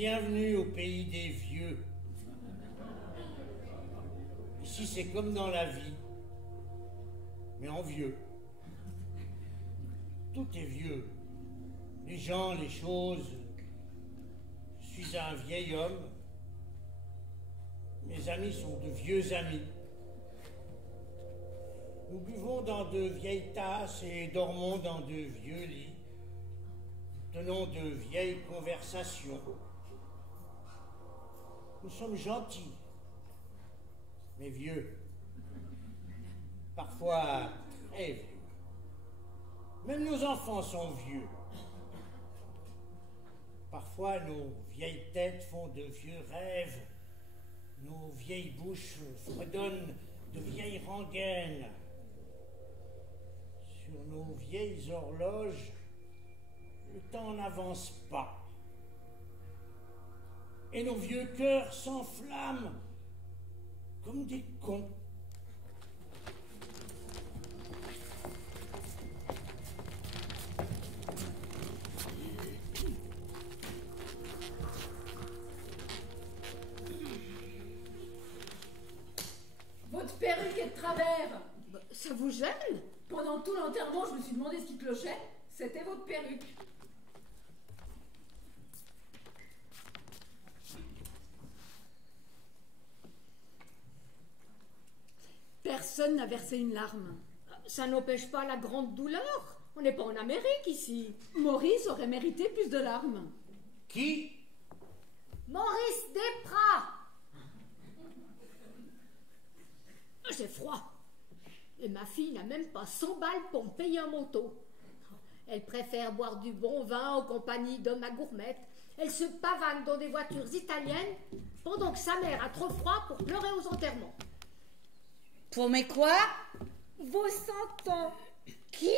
Bienvenue au pays des vieux. Ici, c'est comme dans la vie, mais en vieux. Tout est vieux. Les gens, les choses. Je suis un vieil homme. Mes amis sont de vieux amis. Nous buvons dans de vieilles tasses et dormons dans de vieux lits. Nous tenons de vieilles conversations. Nous sommes gentils, mais vieux. Parfois très vieux. Même nos enfants sont vieux. Parfois, nos vieilles têtes font de vieux rêves. Nos vieilles bouches fredonnent de vieilles rengaines. Sur nos vieilles horloges, le temps n'avance pas. Et nos vieux cœurs s'enflamment comme des cons. Votre perruque est de travers. Ça vous gêne? Pendant tout l'enterrement, je me suis demandé ce qui clochait. C'était votre perruque. Personne n'a versé une larme. Ça n'empêche pas la grande douleur. On n'est pas en Amérique ici. Maurice aurait mérité plus de larmes. Qui? Maurice Desprats. J'ai froid. Et ma fille n'a même pas 100 balles pour me payer un manteau. Elle préfère boire du bon vin en compagnie d'hommes à gourmette. Elle se pavane dans des voitures italiennes pendant que sa mère a trop froid pour pleurer aux enterrements. Pour mes quoi? Vos 100 ans. Qui?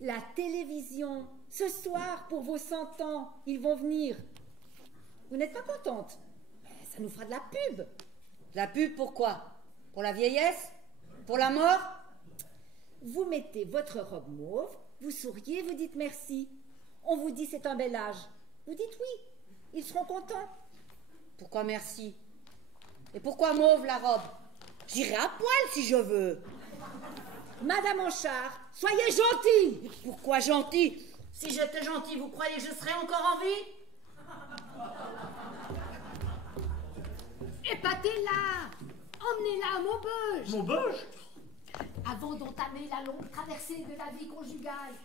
La télévision. Ce soir, pour vos 100 ans, ils vont venir. Vous n'êtes pas contente? Ça nous fera de la pub. La pub pour quoi? Pour la vieillesse? Pour la mort? Vous mettez votre robe mauve, vous souriez, vous dites merci. On vous dit c'est un bel âge. Vous dites oui. Ils seront contents. Pourquoi merci? Et pourquoi mauve la robe? J'irai à poil si je veux. Madame Anchard, soyez gentille. Pourquoi gentil? Si j'étais gentil, vous croyez que je serais encore en vie? Épatez-la! Emmenez-la à Maubeuge! Maubeuge? Avant d'entamer la longue traversée de la vie conjugale,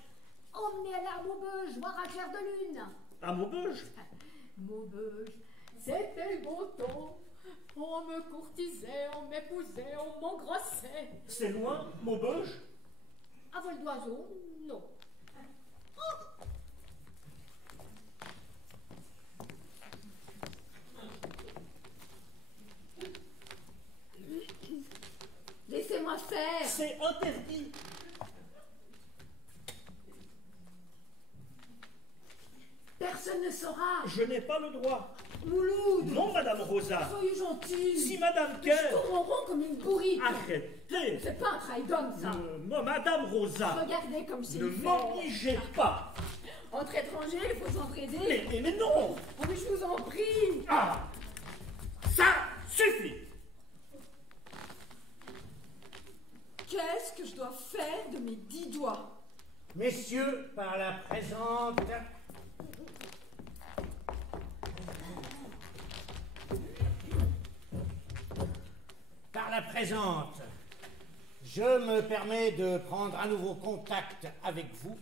emmenez-la à Maubeuge, voir un clair de lune. À Maubeuge? Maubeuge, c'était le bon temps. On me courtisait, on m'épousait, on m'engrossait. C'est loin, Maubeuge? À vol d'oiseau, non. Laissez-moi faire. C'est interdit. Personne ne saura. Je n'ai pas le droit. Mouloud. Non, Madame Rosa. Soyez gentille. Si Madame Je Kerr... tourne en rond comme une bourrique. Arrêtez. C'est pas un travail d'homme, ça. Madame Rosa. Regardez comme c'est Ne m'obligez pas. Entre étrangers, il faut s'entraider. Mais non. Oh, mais je vous en prie. Ah, ça suffit. Qu'est-ce que je dois faire de mes 10 doigts? Messieurs, par la présente... Par la présente, je me permets de prendre à nouveau contact avec vous,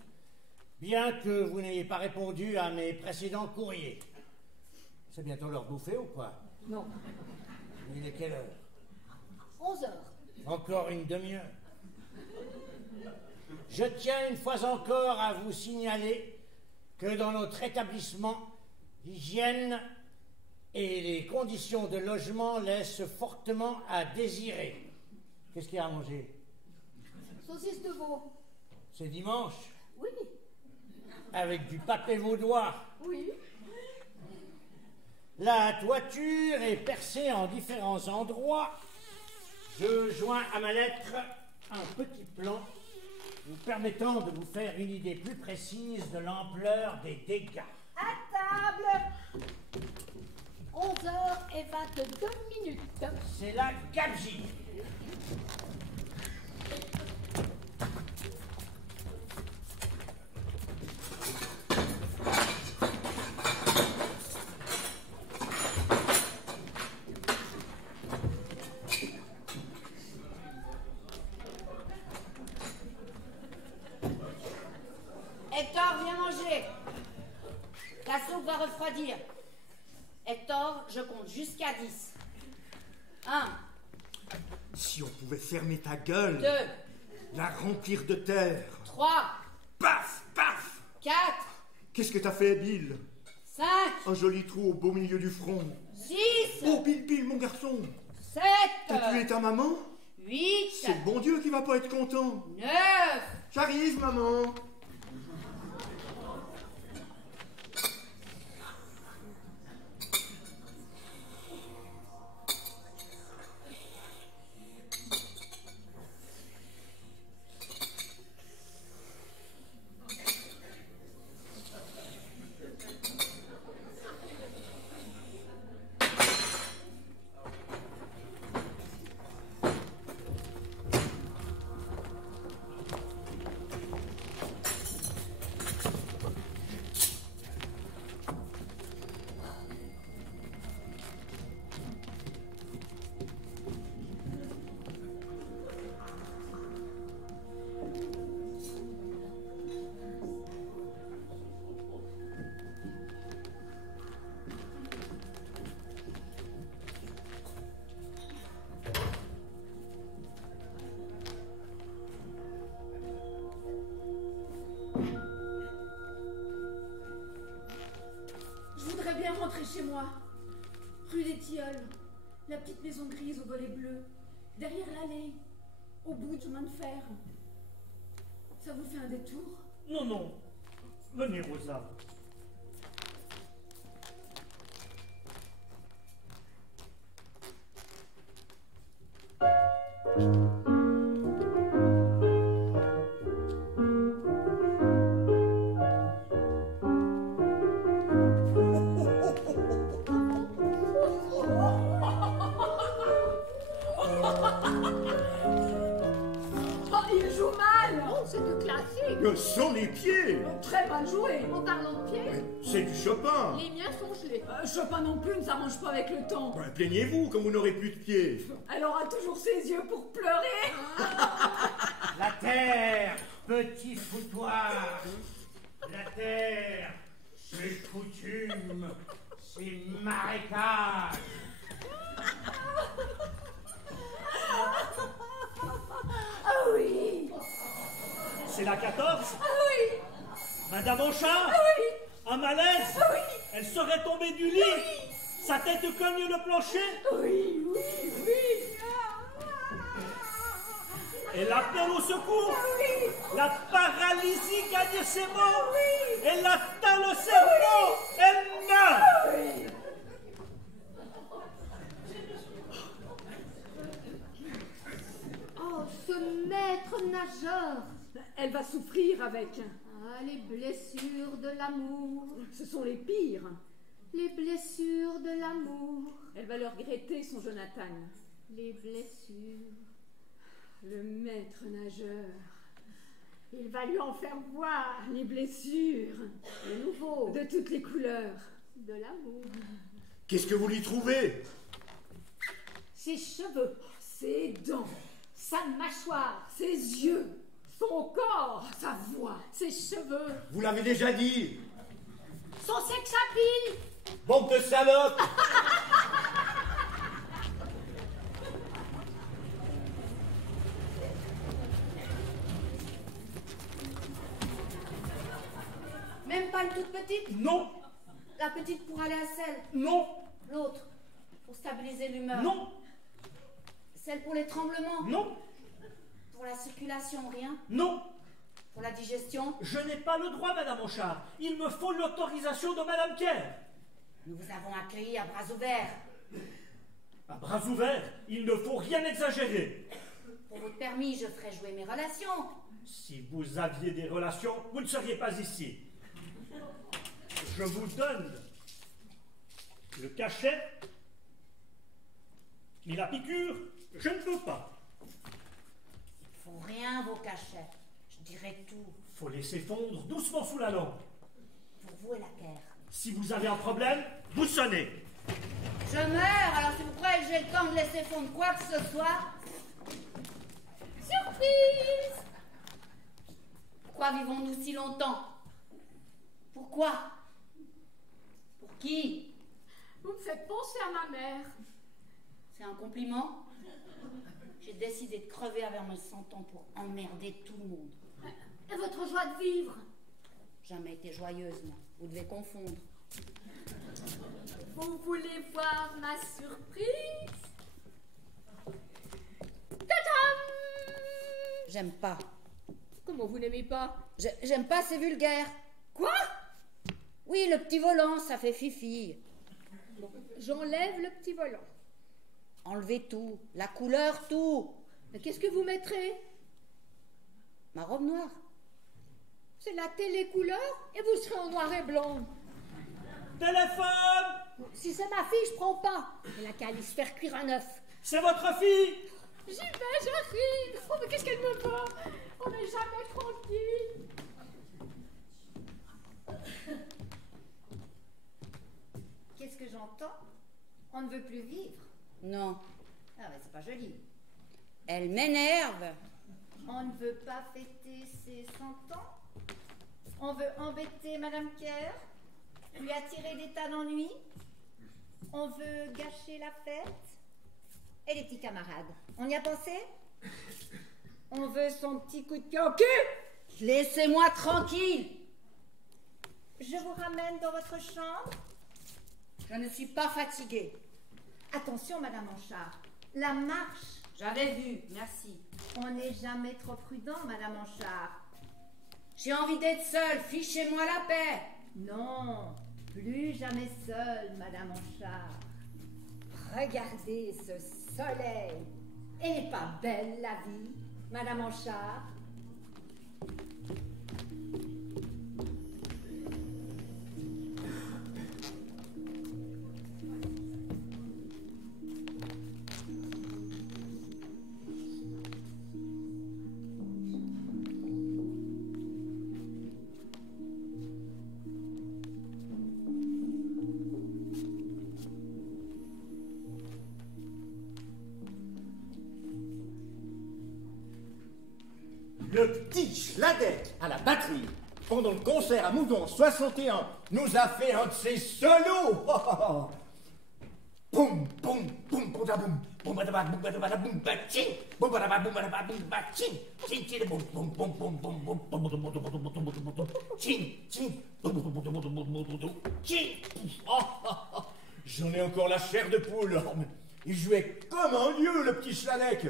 bien que vous n'ayez pas répondu à mes précédents courriers. C'est bientôt l'heure de bouffer ou quoi? Non. Il est quelle heure? 11 heures. Encore une demi-heure. Je tiens une fois encore à vous signaler que dans notre établissement, l'hygiène et les conditions de logement laissent fortement à désirer. Qu'est-ce qu'il y a à manger? Saucisse de veau. C'est dimanche? Oui. Avec du pâté vaudois? Oui. La toiture est percée en différents endroits. Je joins à ma lettre un petit plan vous permettant de vous faire une idée plus précise de l'ampleur des dégâts. À table. 11h22. C'est la gabegie. Hector, viens manger. La soupe va refroidir. Hector, je compte jusqu'à 10. 1, Si on pouvait fermer ta gueule, 2, la remplir de terre. 3, Paf, paf. 4, Qu'est-ce que t'as fait, Bill? 5, Un joli trou au beau milieu du front. 6, Oh, Bill, mon garçon. 7, T'as tué ta maman? 8, C'est le bon Dieu qui va pas être content. 9. J'arrive, maman. Je voudrais bien rentrer chez moi. Rue des Tilleuls, la petite maison grise au volet bleu, derrière l'allée, au bout du chemin de fer. Ça vous fait un détour? Non, non. Venez, Rosa. Oh, il joue mal! Oh, c'est du classique. Sans les pieds. Très mal joué! En parlant de pieds, C'est du Chopin. les miens sont gelés. Chopin non plus ne s'arrange pas avec le temps. Ben, plaignez-vous comme vous n'aurez plus de pieds. Elle aura toujours ses yeux pour pleurer. La terre, petit foutoir. La terre, c'est coutume, c'est marécage. Ah oui! C'est la 14? Ah oui! Madame Auchat? Ah oui! Un malaise? Ah oui! Elle serait tombée du lit? Sa tête cogne le plancher? Oui, oui, oui! Elle appelle au secours? Oui! La paralysie gagne ses mots? Oui! Elle atteint le cerveau? Elle meurt! Oui! Oh, ce maître nageur. Elle va souffrir avec. Ah, les blessures de l'amour. Ce sont les pires. Les blessures de l'amour. Elle va le regretter, son Jonathan. Les blessures. Le maître nageur. Il va lui en faire voir. Les blessures. Le nouveau. De toutes les couleurs. De l'amour. Qu'est-ce que vous lui trouvez? Ses cheveux. Ses dents. Sa mâchoire. Ses yeux. Son corps. Sa voix. Ses cheveux. Vous l'avez déjà dit. Son sex appeal. Bande de salopes. Même pas une toute petite? Non! La petite pour aller à celle. Non! L'autre, pour stabiliser l'humeur. Non! Celle pour les tremblements. Non! Pour la circulation, rien. Non! Pour la digestion. Je n'ai pas le droit, Madame Auchard. Il me faut l'autorisation de Madame Kerr. Nous vous avons accueillis à bras ouverts. À bras ouverts, il ne faut rien exagérer. Pour votre permis, je ferai jouer mes relations. Si vous aviez des relations, vous ne seriez pas ici. Je vous donne Le cachet, mais la piqûre, je ne peux pas. Faut rien, vos cachets. Je dirais tout. Faut laisser fondre doucement sous la lampe. Pour vous et la guerre. Si vous avez un problème, vous sonnez. Je meurs, alors si vous croyez que j'ai le temps de laisser fondre quoi que ce soit... Surprise! Pourquoi vivons-nous si longtemps? Pourquoi? Pour qui? Vous me faites penser à ma mère. C'est un compliment? J'ai décidé de crever vers mes 100 ans pour emmerder tout le monde. Et votre joie de vivre? Jamais été joyeuse, moi. Vous devez confondre. Vous voulez voir ma surprise? Tadam! J'aime pas. Comment vous n'aimez pas? J'aime pas, c'est vulgaire. Quoi? Oui, le petit volant, ça fait fifi. Bon, j'enlève le petit volant. Enlevez tout. La couleur, tout. Mais qu'est-ce que vous mettrez? Ma robe noire. C'est la télécouleur et vous serez en noir et blanc. Téléphone! Si c'est ma fille, je prends pas. Elle a qu'à aller se faire cuire un œuf. C'est votre fille! J'y vais, j'arrive. Oh, mais qu'est-ce qu'elle me veut? On n'est jamais tranquille. Qu'est-ce que j'entends? On ne veut plus vivre. Non. Ah ouais, c'est pas joli. Elle m'énerve. On ne veut pas fêter ses 100 ans. On veut embêter Madame Pierre, lui attirer des tas d'ennuis. On veut gâcher la fête. Et les petits camarades, on y a pensé? On veut son petit coup de pied au cul. Laissez-moi tranquille. Je vous ramène dans votre chambre. Je ne suis pas fatiguée. Attention, Madame Anchard, la marche. J'avais vu, merci. On n'est jamais trop prudent, Madame Anchard. J'ai envie d'être seule, fichez-moi la paix. Non, plus jamais seule, Madame Anchard. Regardez ce soleil. Elle n'est pas belle, la vie, Madame Anchard. Le petit Schladec à la batterie, pendant le concert à Moudon 61, nous a fait un de ses solos. Boum, boum, boum, boum, boum, boum, badaba, boum, badaba, boum, baching, boum, badaba, boum, badaba, boum, baching, ching, ching, boum, boum, boum, boum, boum, boum, boum, boum, boum, boum, boum, boum, boum, ching, ching, boum, boum, boum, boum, boum, boum, boum, boum, ching. J'en ai encore la chair de poule. Il jouait comme un dieu, le petit Schladec.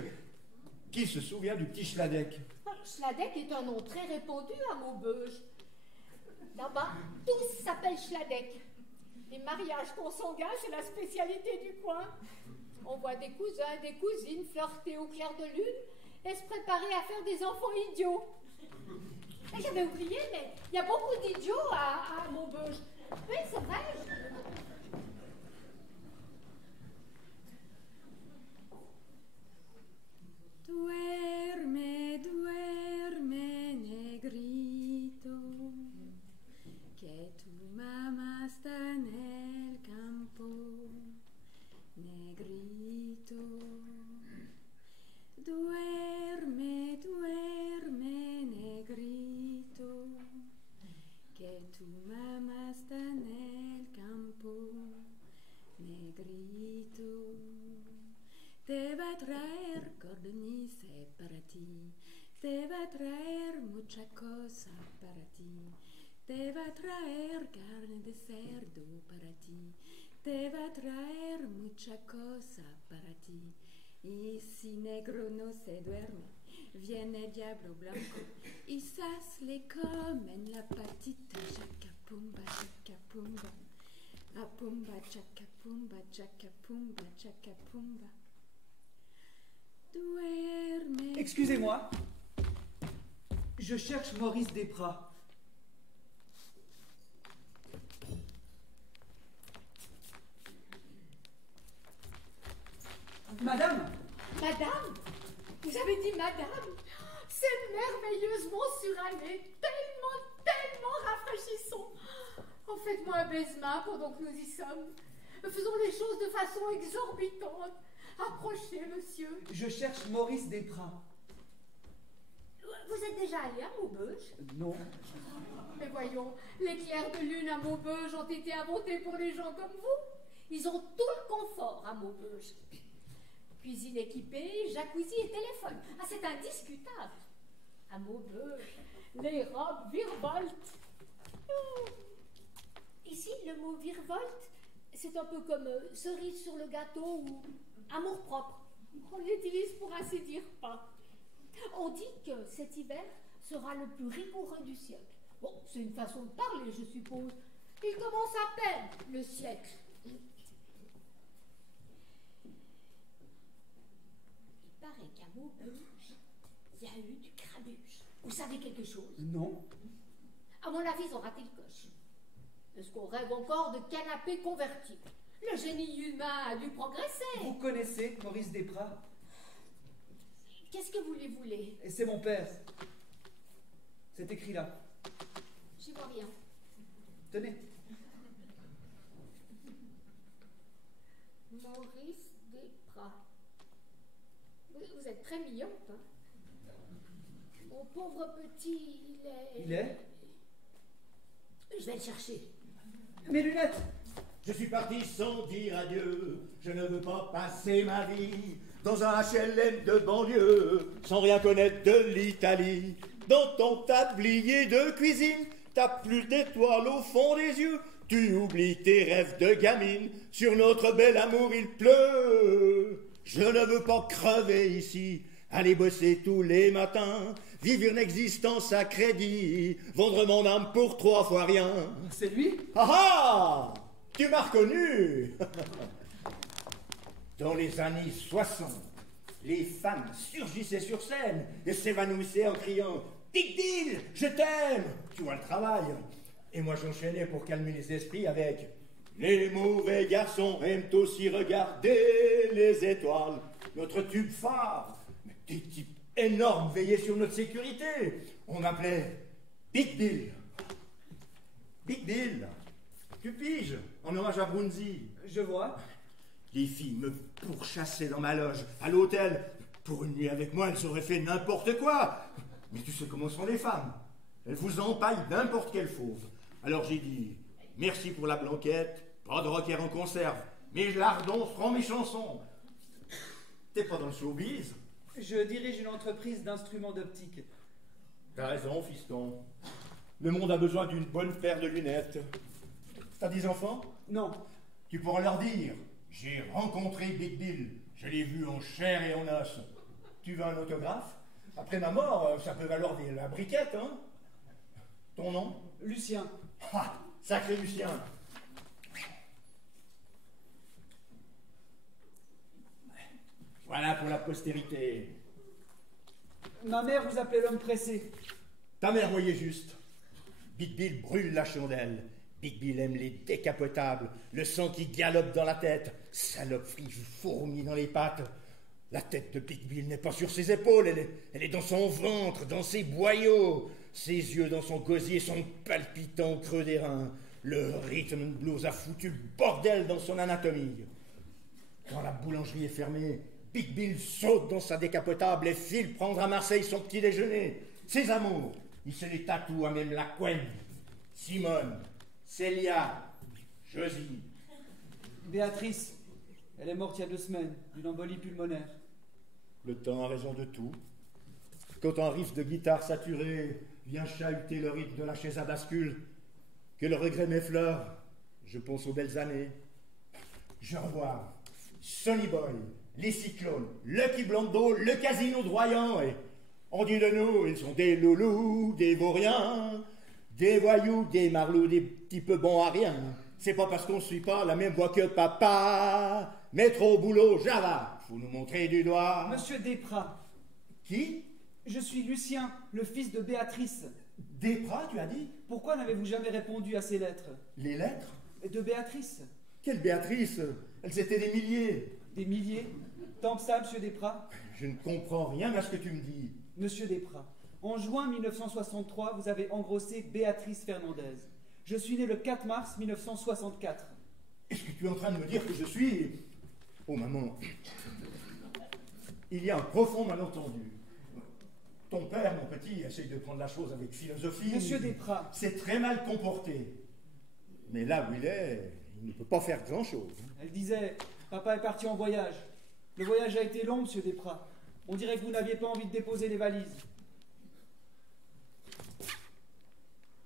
Qui se souvient du petit Schladec? Schladec est un nom très répandu à Maubeuge. Là-bas, tous s'appellent Schladec. Les mariages consanguins, c'est la spécialité du coin. On voit des cousins, des cousines flirter au clair de lune et se préparer à faire des enfants idiots. Et j'avais oublié, mais il y a beaucoup d'idiots à Maubeuge. Oui, c'est vrai. Duerme, duerme, negrito, que tu mamá está en el campo, negrito. Duerme, duerme, negrito, que tu mamá está en el campo, negrito. Te va a traer cordonices para ti, te va a traer mucha cosa para ti, te va a traer carne de cerdo para ti, te va a traer mucha cosa para ti. Y si negro no se duerme, viene el diablo blanco y sas le comen la patita, chacapumba, chacapumba, apumba, chacapumba, chacapumba, chacapumba. Duerme. Excusez-moi. Je cherche Maurice Desprats. Madame? Madame? Vous avez dit madame? C'est merveilleusement suranné, tellement rafraîchissant. En faites-moi un baise-main pendant que nous y sommes. Faisons les choses de façon exorbitante. Approchez, monsieur. Je cherche Maurice Desprats. Vous êtes déjà allé à Maubeuge? Non. Mais voyons, les clairs de lune à Maubeuge ont été inventés pour les gens comme vous. Ils ont tout le confort à Maubeuge. Cuisine équipée, jacuzzi et téléphone. Ah, c'est indiscutable. À Maubeuge, les robes virevoltent. Ici, le mot virevolte, c'est un peu comme cerise sur le gâteau ou amour-propre. On l'utilise pour ainsi dire pas. On dit que cet hiver sera le plus rigoureux du siècle. Bon, c'est une façon de parler, je suppose. Il commence à peine, le siècle. Il paraît qu'à Maubeuge, il y a eu du grabuge. Vous savez quelque chose? Non. À mon avis, ils ont raté le coche. Est-ce qu'on rêve encore de canapés convertis? Le génie humain a dû progresser. Vous connaissez Maurice Desprats? Qu'est-ce que vous voulez? Et c'est mon père. C'est écrit là. J'y vois rien. Tenez. Maurice Desprats. Vous êtes très mignonne, hein? Mon pauvre petit, il est... Il est? Je vais le chercher. Mes lunettes! Je suis parti sans dire adieu. Je ne veux pas passer ma vie dans un HLM de banlieue, sans rien connaître de l'Italie. Dans ton tablier de cuisine, t'as plus d'étoiles au fond des yeux. Tu oublies tes rêves de gamine. Sur notre bel amour, il pleut. Je ne veux pas crever ici, aller bosser tous les matins, vivre une existence à crédit, vendre mon âme pour 3 fois rien. C'est lui? Ah ah! Tu m'as reconnu. Dans les années 60, les femmes surgissaient sur scène et s'évanouissaient en criant « Big Deal, je t'aime !» Tu vois le travail. Et moi j'enchaînais pour calmer les esprits avec « Les mauvais garçons aiment aussi regarder les étoiles. » Notre tube phare. Des types énormes veillaient sur notre sécurité. On appelait Big Deal. Big Deal. Tu piges, en hommage à Brunzi. Je vois. Les filles me pourchassaient dans ma loge, à l'hôtel. Pour une nuit avec moi, elles auraient fait n'importe quoi. Mais tu sais comment sont les femmes. Elles vous empaillent n'importe quelle fauve. Alors j'ai dit, merci pour la blanquette, pas de rocker en conserve, mais lardons feront mes chansons. T'es pas dans le showbiz? Je dirige une entreprise d'instruments d'optique. T'as raison, fiston. Le monde a besoin d'une bonne paire de lunettes. T'as des enfants? Non. Tu pourras leur dire, j'ai rencontré Big Bill, je l'ai vu en chair et en os. Tu veux un autographe? Après ma mort, ça peut valoir la briquette, hein? Ton nom? Lucien. Ah, sacré Lucien. Voilà pour la postérité. Ma mère vous appelait l'homme pressé. Ta mère voyait juste. Big Bill brûle la chandelle. Big Bill aime les décapotables, le sang qui galope dans la tête, saloperie fourmi dans les pattes. La tête de Big Bill n'est pas sur ses épaules, elle est dans son ventre, dans ses boyaux. Ses yeux dans son gosier sont palpitants au creux des reins. Le rhythm and blues a foutu le bordel dans son anatomie. Quand la boulangerie est fermée, Big Bill saute dans sa décapotable et file prendre à Marseille son petit déjeuner. Ses amours, il se les tatoue à même la couenne. Simone, Célia, Josie. Béatrice. Elle est morte il y a 2 semaines, d'une embolie pulmonaire. Le temps a raison de tout. Quand un riff de guitare saturé vient chahuter le rythme de la chaise à bascule, que le regret m'effleure, je pense aux belles années. Je revois Sonny Boy, les Cyclones, Lucky Blondo, le Casino de Royan, et on dit de nous, ils sont des loulous, des vauriens, des voyous, des marlous, des petits peu bons à rien. C'est pas parce qu'on suit pas la même voie que papa. Métro, boulot, Java, faut nous montrer du doigt. Monsieur Desprats. Qui? Je suis Lucien, le fils de Béatrice. Desprats, tu as dit? Pourquoi n'avez-vous jamais répondu à ces lettres? Les lettres? De Béatrice. Quelle Béatrice? Elles étaient des milliers. Des milliers? Tant que ça, monsieur Desprats? Je ne comprends rien à ce que tu me dis. Monsieur Desprats, en juin 1963, vous avez engrossé Béatrice Fernandez. Je suis né le 4 mars 1964. Est-ce que tu es en train de me dire que je suis... Oh maman, il y a un profond malentendu. Ton père, mon petit, essaye de prendre la chose avec philosophie. Monsieur Desprats. C'est très mal comporté. Mais là où il est, il ne peut pas faire grand-chose. Elle disait, papa est parti en voyage. Le voyage a été long, monsieur Desprats. On dirait que vous n'aviez pas envie de déposer les valises.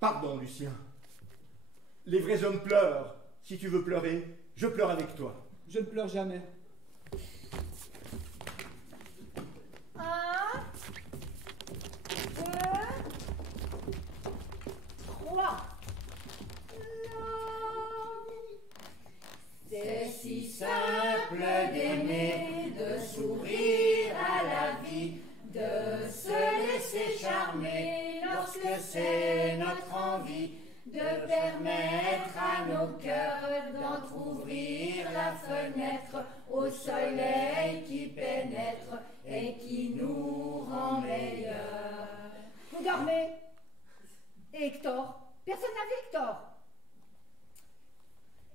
Pardon, Lucien. Les vrais hommes pleurent. Si tu veux pleurer, je pleure avec toi. Je ne pleure jamais. 1, 2, 3. C'est si simple d'aimer, de sourire à la vie, de se laisser charmer lorsque c'est notre envie, de permettre à nos cœurs d'entrouvrir la fenêtre au soleil qui pénètre et qui nous rend meilleurs. Vous dormez? Et Hector? Personne n'a vu Hector?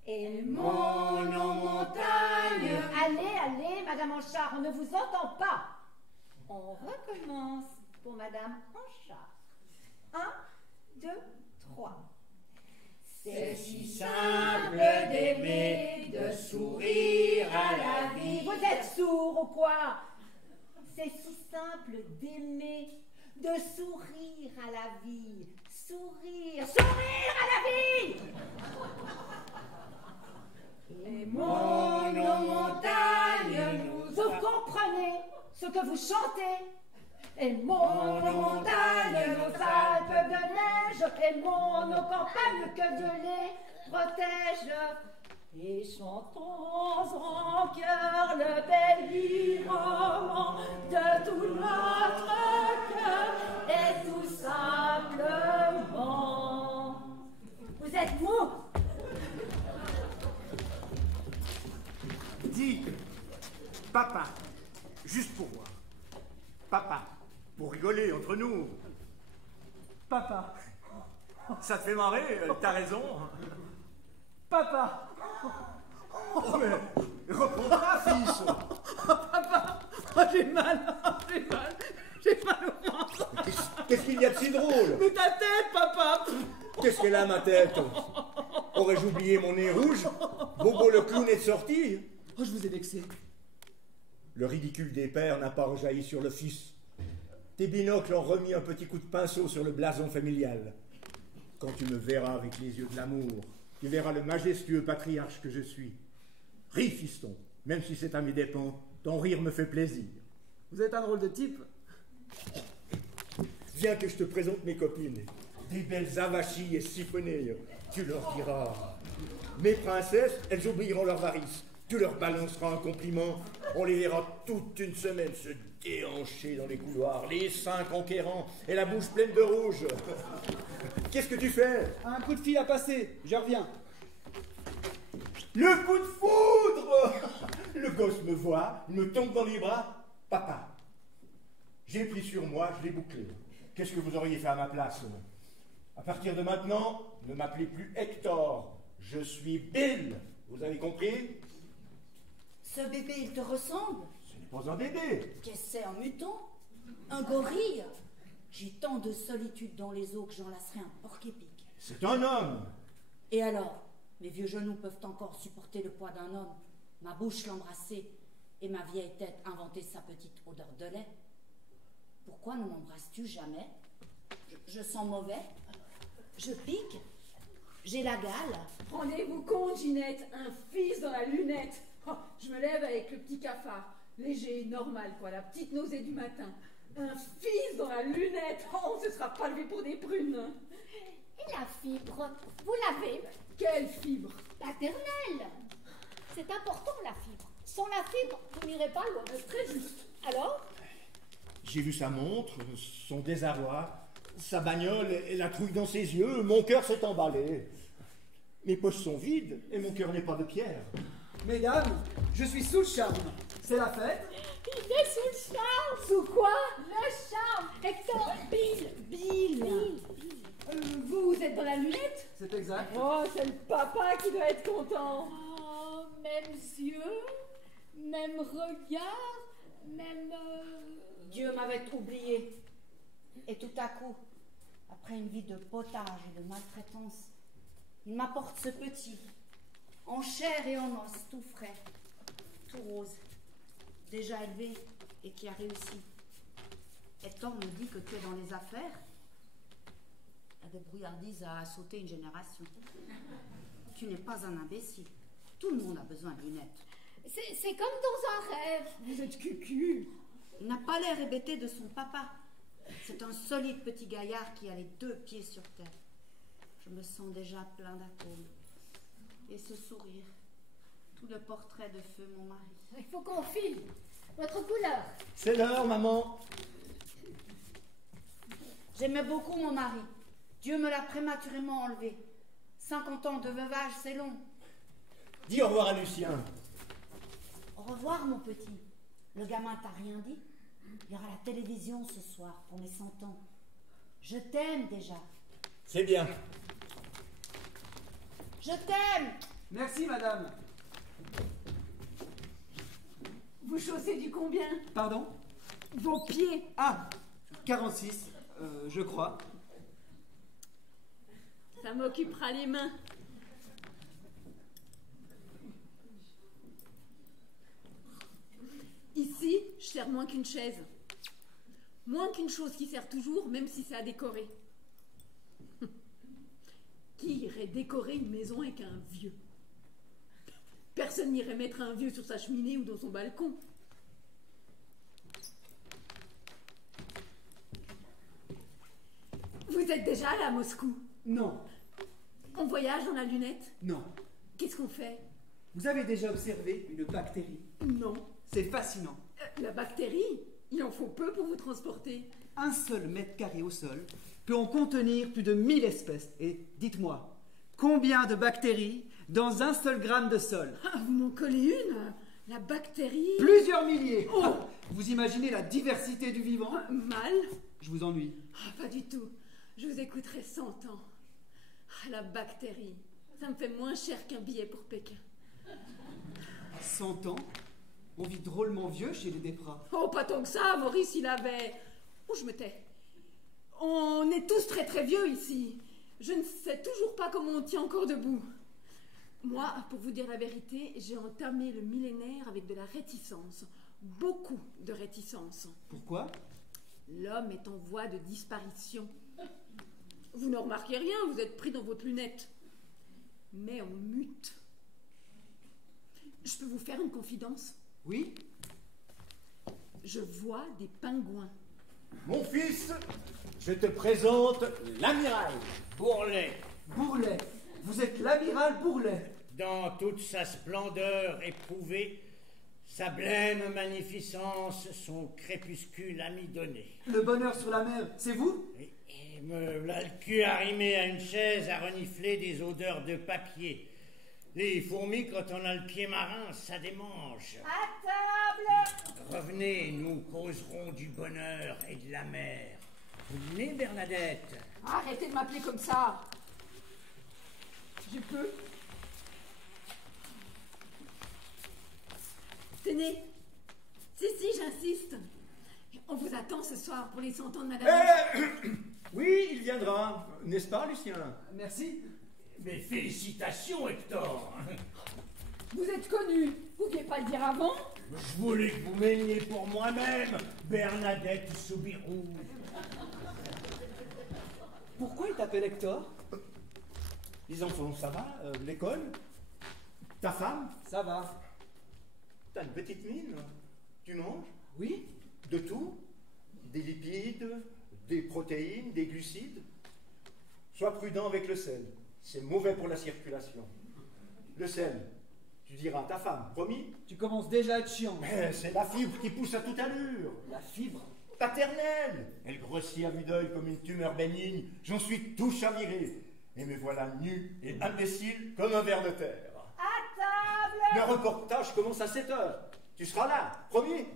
Aimons nos montagnes. Allez, Madame Anchard, on ne vous entend pas. On recommence pour Madame Anchard. 1, 2, 3. C'est si simple d'aimer, de sourire à la vie. Vous êtes sourd ou quoi? C'est si simple d'aimer, de sourire à la vie. Sourire à la vie! Aimons nos montagnes, Vous comprenez ce que vous chantez? Aimons nos montagnes, nos Alpes de neige, aimons nos campagnes que Dieu les protège. Et chantons en cœur le bel roman de tout notre cœur et tout simplement. Vous êtes mou? Dis, papa, juste pour moi. Papa, pour rigoler entre nous. Papa. Ça te fait marrer, t'as raison. Papa. Oh, mais reprends-toi, fils. Papa, oh, j'ai mal au ventre. Qu'est-ce qu'il y a de si drôle? Mais ta tête, papa. Qu'est-ce qu'elle a, ma tête? Aurais-je oublié mon nez rouge? Bobo le clown est sorti. Oh, je vous ai vexé. Le ridicule des pères n'a pas rejailli sur le fils. Tes binocles ont remis un petit coup de pinceau sur le blason familial. Quand tu me verras avec les yeux de l'amour, tu verras le majestueux patriarche que je suis. Ris, fiston, même si c'est à mes dépens, ton rire me fait plaisir. Vous êtes un drôle de type. Viens que je te présente mes copines. Des belles avachis et siphonnées. Tu leur diras. Mes princesses, elles oublieront leurs varices. Tu leur balanceras un compliment. On les verra toute une semaine se déhancher dans les couloirs, les seins conquérants et la bouche pleine de rouge. Qu'est-ce que tu fais? Un coup de fil à passer, je reviens. Le coup de foudre! Le gosse me voit, il me tombe dans les bras. Papa, j'ai pris sur moi, je l'ai bouclé. Qu'est-ce que vous auriez fait à ma place? À partir de maintenant, ne m'appelez plus Hector. Je suis Bill. Vous avez compris? Ce bébé, il te ressemble? Ce n'est pas un bébé. Qu'est-ce que c'est, un muton? Un gorille? J'ai tant de solitude dans les os que j'en lasserai un porc-épic. C'est un homme. Et alors? Mes vieux genoux peuvent encore supporter le poids d'un homme. Ma bouche l'embrasser et ma vieille tête inventer sa petite odeur de lait. Pourquoi ne m'embrasses-tu jamais? Je sens mauvais? Je pique? J'ai la gale? Rendez-vous compte, Ginette, un fils dans la lunette. Oh, je me lève avec le petit cafard. Léger, normal, quoi, la petite nausée du matin. Un fils dans la lunette. Oh, on ne se sera pas levé pour des prunes. Et la fibre, vous l'avez? Quelle fibre? Paternelle. C'est important, la fibre. Sans la fibre, vous n'irez pas loin. Très juste. Alors? J'ai vu sa montre, son désarroi, sa bagnole et la trouille dans ses yeux. Mon cœur s'est emballé. Mes poches sont vides et mon cœur n'est pas de pierre. Mesdames, je suis sous le charme. C'est la fête. Il est sous le charme. Sous quoi? Le charme. Hector, Bill. Vous êtes dans la lunette? C'est exact. Oh, c'est le papa qui doit être content. Oh, même yeux, même regard, même... Dieu m'avait oublié. Et tout à coup, après une vie de potage et de maltraitance, il m'apporte ce petit, en chair et en os, tout frais, tout rose, déjà élevé et qui a réussi. Hector me dit que tu es dans les affaires. La débrouillardise a sauté une génération. Tu n'es pas un imbécile. Tout le monde a besoin de lunettes. C'est comme dans un rêve. Vous êtes cucu. Il n'a pas l'air hébété de son papa. C'est un solide petit gaillard qui a les 2 pieds sur terre. Je me sens déjà plein d'atomes. Et ce sourire, tout le portrait de feu mon mari. Il faut qu'on file. Votre couleur. C'est l'heure, maman. J'aimais beaucoup mon mari. Dieu me l'a prématurément enlevé. 50 ans de veuvage, c'est long. Dis au revoir à Lucien. Au revoir, mon petit. Le gamin t'a rien dit? Il y aura la télévision ce soir pour mes 100 ans. Je t'aime déjà. C'est bien. Je t'aime. Merci, madame. Vous chaussez du combien? Pardon? Vos pieds. Ah, 46, je crois. Ça m'occupera les mains. Ici, je sers moins qu'une chaise. Moins qu'une chose qui sert toujours, même si c'est à décorer. Qui irait décorer une maison avec un vieux? Personne n'irait mettre un vieux sur sa cheminée ou dans son balcon. Vous êtes déjà allé à Moscou? Non, On voyage dans la lunette? non. Qu'est-ce qu'on fait? Vous avez déjà observé une bactérie? Non. C'est fascinant. La bactérie, il en faut peu pour vous transporter. Un seul mètre carré au sol peut en contenir plus de 1000 espèces. Et dites-moi, combien de bactéries dans un seul gramme de sol? Ah, vous m'en collez une? La bactérie... Plusieurs milliers. Oh. Ah, vous imaginez la diversité du vivant? Mal? Je vous ennuie. Ah, pas du tout. Je vous écouterai 100 ans. Ah, la bactérie, ça me fait moins cher qu'un billet pour Pékin. 100 ans? On vit drôlement vieux chez les Desprats. Oh, pas tant que ça, Maurice, il avait... Oh, je me tais. On est tous très très vieux ici. Je ne sais toujours pas comment on tient encore debout. Moi, pour vous dire la vérité, j'ai entamé le millénaire avec de la réticence. Beaucoup de réticence. Pourquoi? L'homme est en voie de disparition. Vous ne remarquez rien, vous êtes pris dans votre lunette. Mais on mute. Je peux vous faire une confidence? Oui? Je vois des pingouins. Mon fils, je te présente l'amiral Bourlet. Bourlet. Vous êtes l'amiral Bourlet. Dans toute sa splendeur éprouvée, sa blême magnificence, son crépuscule amidonné. Le bonheur sur la mer, c'est vous? Et me v'là le cul arrimé à une chaise à renifler des odeurs de papier. Les fourmis, quand on a le pied marin, ça démange. À table! Revenez, nous causerons du bonheur et de la mer. Vous venez, Bernadette? Arrêtez de m'appeler comme ça. Je peux? Tenez. Si, j'insiste. On vous attend ce soir pour les 100 ans de Madame. Oui, il viendra. N'est-ce pas, Lucien? Merci. Mes félicitations, Hector. Vous êtes connu. Vous pouviez pas le dire avant? Je voulais que vous m'aimiez pour moi-même, Bernadette Soubirou. Pourquoi il t'appelle Hector? Les enfants, ça va? L'école? Ta femme? Ça va. T'as une petite mine? Tu manges? Oui? De tout? Des lipides, des protéines, des glucides? Sois prudent avec le sel. C'est mauvais pour la circulation. Le sel, tu diras à ta femme, promis? Tu commences déjà à être chiant. Mais c'est la fibre qui pousse à toute allure. La fibre? Paternelle. Elle grossit à vue d'œil comme une tumeur bénigne. J'en suis tout chaviré. Et me voilà nu et imbécile comme un ver de terre. À table! Le reportage commence à 7 heures. Tu seras là, promis.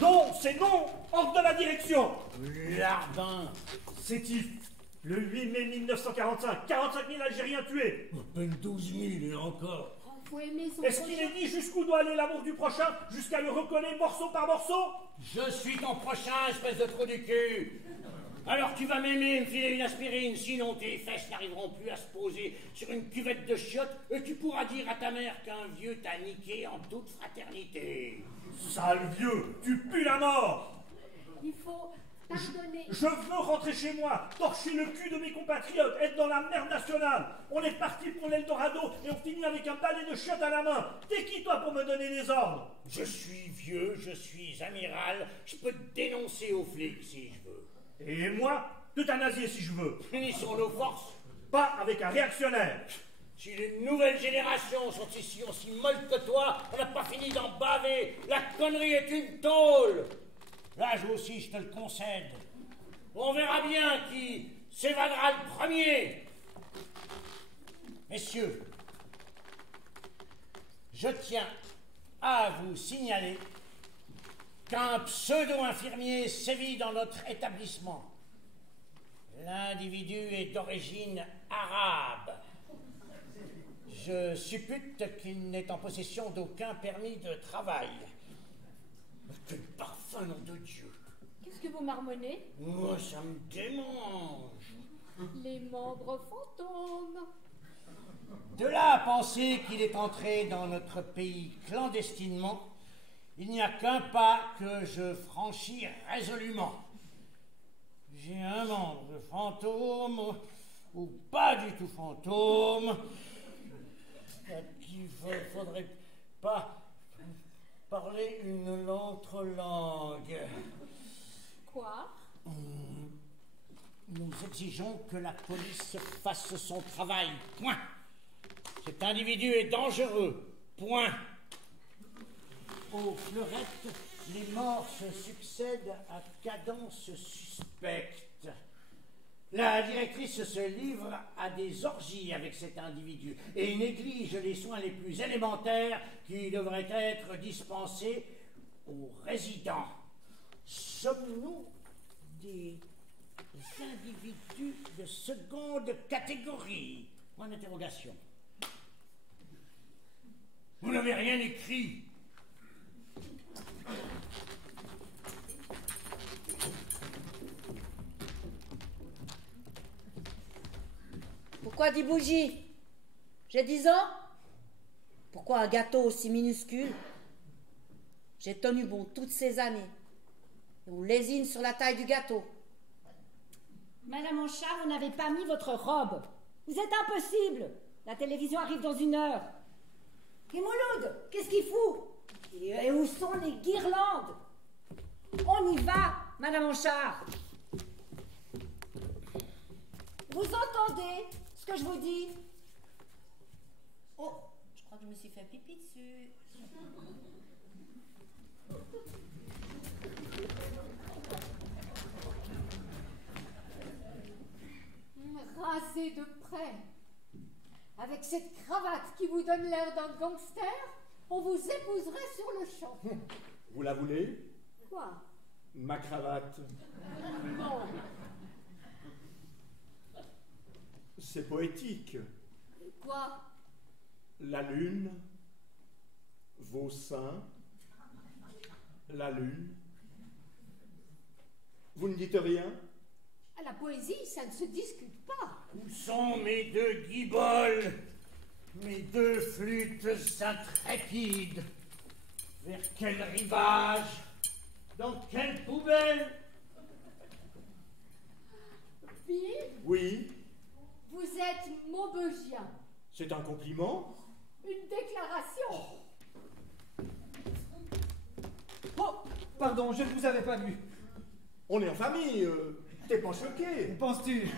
Non, c'est non. Hors de la direction. Lardin. Sétif, le 8 mai 1945, 45 000 Algériens tués. À peine 12 000, et encore. Oh, faut aimer son Est-ce qu'il prochain. est dit jusqu'où doit aller l'amour du prochain, jusqu'à le recoller morceau par morceau? Je suis ton prochain, espèce de trou du cul. Alors tu vas m'aimer et me filer une aspirine, sinon tes fesses n'arriveront plus à se poser sur une cuvette de chiottes et tu pourras dire à ta mère qu'un vieux t'a niqué en toute fraternité. Sale vieux, tu pues la mort. Il faut pardonner. Je veux rentrer chez moi, torcher le cul de mes compatriotes, être dans la merde nationale. On est parti pour l'Eldorado et on finit avec un balai de chiottes à la main. T'es qui toi pour me donner des ordres? Je suis vieux, je suis amiral, je peux te dénoncer aux flics si je veux. Et moi, t'euthanasier si je veux. Unissons nos forces. Pas avec un réactionnaire. Si les nouvelles générations sont ici aussi molles que toi, on n'a pas fini d'en baver. La connerie est une tôle. L'âge aussi, je te le concède. On verra bien qui s'évadera le premier. Messieurs, je tiens à vous signaler qu'un pseudo-infirmier sévit dans notre établissement. L'individu est d'origine arabe. Je suppute qu'il n'est en possession d'aucun permis de travail. Quel parfum, nom de Dieu! Qu'est-ce que vous marmonnez? Moi, ça me démange. Les membres fantômes. De là à penser qu'il est entré dans notre pays clandestinement, il n'y a qu'un pas que je franchis résolument. J'ai un membre fantôme, ou pas du tout fantôme, qu'il ne faudrait pas parler une autre langue. Quoi? Nous exigeons que la police fasse son travail. Point. Cet individu est dangereux. Point. Aux fleurettes, les morts se succèdent à cadence suspecte. La directrice se livre à des orgies avec cet individu et néglige les soins les plus élémentaires qui devraient être dispensés aux résidents. Sommes-nous des individus de seconde catégorie? Point d'interrogation. Vous n'avez rien écrit. Pourquoi 10 bougies? J'ai 10 ans? Pourquoi un gâteau aussi minuscule? J'ai tenu bon toutes ces années. Et on lésine sur la taille du gâteau. Madame Anchard, vous n'avez pas mis votre robe. Vous êtes impossible. La télévision arrive dans 1 heure. Et Mouloud, qu'est-ce qu'il fout? Et où sont les guirlandes? On y va, Madame Anchard. Vous entendez ce que je vous dis? Oh, je crois que je me suis fait pipi dessus. Rasé de près. Avec cette cravate qui vous donne l'air d'un gangster, on vous épouserait sur le champ. Vous la voulez? Quoi? Ma cravate. Non. C'est poétique. Quoi? La lune vos seins, la lune. Vous ne dites rien? À la poésie, ça ne se discute pas. Où sont mes deux guiboles, mes deux flûtes intrépides? Vers quel rivage? Dans quelle poubelle? Bill, Oui, vous êtes Maubeugeien. c'est un compliment. Une déclaration. Oh, pardon, je ne vous avais pas vu. On est en famille, t'es pas choqué. Penses-tu?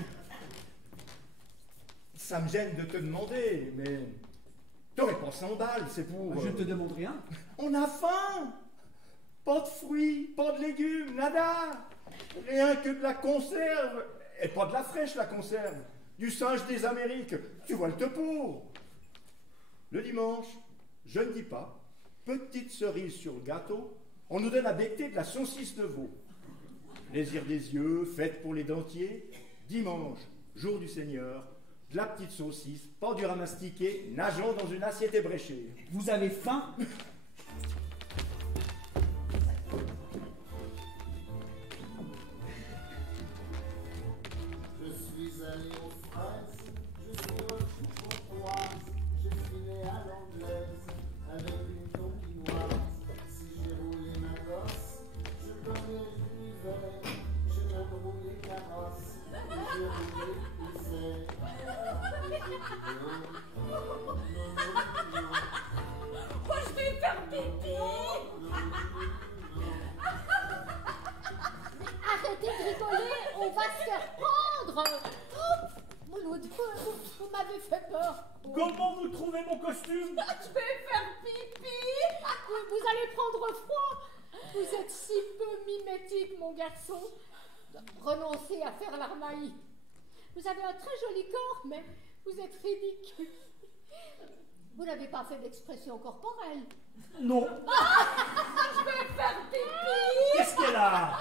Ça me gêne de te demander, mais t'aurais pas 100 balles, c'est pour... Je ne te demande rien. On a faim. Pas de fruits, pas de légumes, nada. Rien que de la conserve. Et pas de la fraîche, la conserve. Du singe des Amériques. Tu vois le topo. Le dimanche, je ne dis pas, petite cerise sur le gâteau, on nous donne à becter de la saucisse de veau. Plaisir des yeux, fête pour les dentiers. Dimanche, jour du Seigneur, de la petite saucisse, pas dur à mastiquer, nageant dans une assiette ébréchée. Vous avez faim? Je suis allé aux fraises, je suis revenu courtoise, j'ai filé à l'anglaise avec une tonkinoise. Si j'ai roulé ma gosse, je connais l'univers, j'ai même roulé carrosse, et j'ai roulé essai. Oh, je vais faire pipi. Arrêtez de rigoler, on va se faire prendre. Oh, Mouloud, vous m'avez fait peur. Comment vous trouvez mon costume? Je vais faire pipi. Vous allez prendre froid. Vous êtes si peu mimétique, mon garçon. Renoncez à faire l'armaï. Vous avez un très joli corps, mais vous êtes ridicule. Vous n'avez pas fait d'expression corporelle. Non. Je vais faire pipi. Qu'est-ce qu'elle a?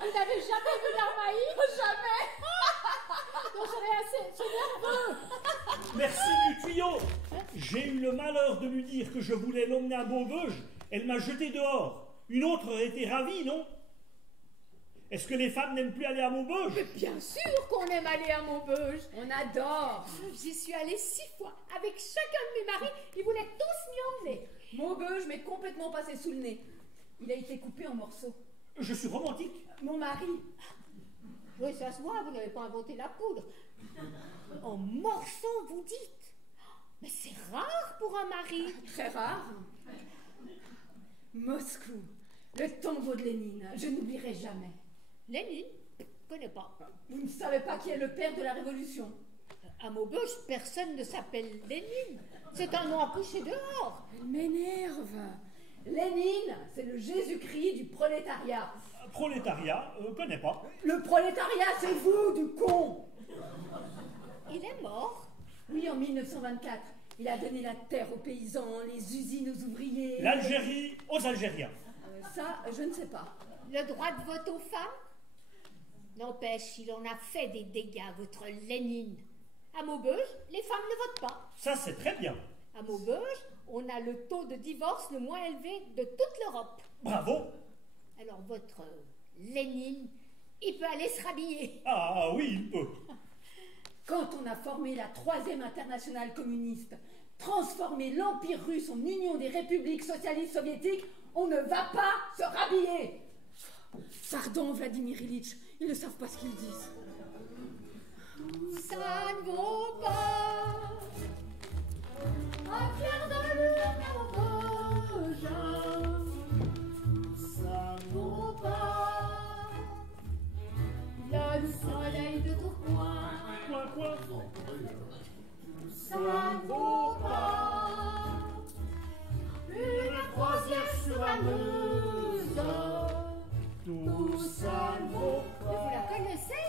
Vous n'avez jamais vu l'armaï? Jamais. Non, c'est nerveux. Merci du tuyau. J'ai eu le malheur de lui dire que je voulais l'emmener à Maubeuge. Elle m'a jeté dehors. Une autre aurait été ravie, non? Est-ce que les femmes n'aiment plus aller à Maubeuge? Mais bien sûr qu'on aime aller à Maubeuge. On adore. J'y suis allée 6 fois. Avec chacun de mes maris, ils voulaient tous m'y emmener. Maubeuge m'est complètement passé sous le nez. Il a été coupé en morceaux. Je suis romantique. Mon mari. Oui, ça se voit, vous n'avez pas inventé la poudre. En morceaux, vous dites? Mais c'est rare pour un mari. Très rare. Moscou, le tombeau de Lénine. Je n'oublierai jamais. Lénine? Je connais pas. Vous ne savez pas qui est le père de la Révolution? À Maubeuge, personne ne s'appelle Lénine. C'est un nom à coucher dehors. Elle m'énerve. Lénine, c'est le Jésus-Christ du prolétariat. Prolétariat, connais pas. Le prolétariat, c'est vous, du con. Il est mort? Oui, en 1924. Il a donné la terre aux paysans, les usines aux ouvriers. L'Algérie aux Algériens. Ça, je ne sais pas. Le droit de vote aux femmes? N'empêche, il en a fait des dégâts, votre Lénine. À Maubeuge, les femmes ne votent pas. Ça, c'est très bien. À Maubeuge, on a le taux de divorce le moins élevé de toute l'Europe. Bravo. Alors votre Lénine, il peut aller se rhabiller. Ah oui, il peut. Quand on a formé la 3e internationale communiste, transformé l'Empire russe en union des républiques socialistes soviétiques, on ne va pas se rhabiller. Pardon, Vladimir Ilitch, ils ne savent pas ce qu'ils disent. Ça ne vaut pas un clair de lune Maubeuge. Ça ne vaut pas le soleil de Tourcoing. Quoi? Ça ne vaut pas une croisière sur la Meuse. Tout ça ne vaut pas. Vous la connaissez?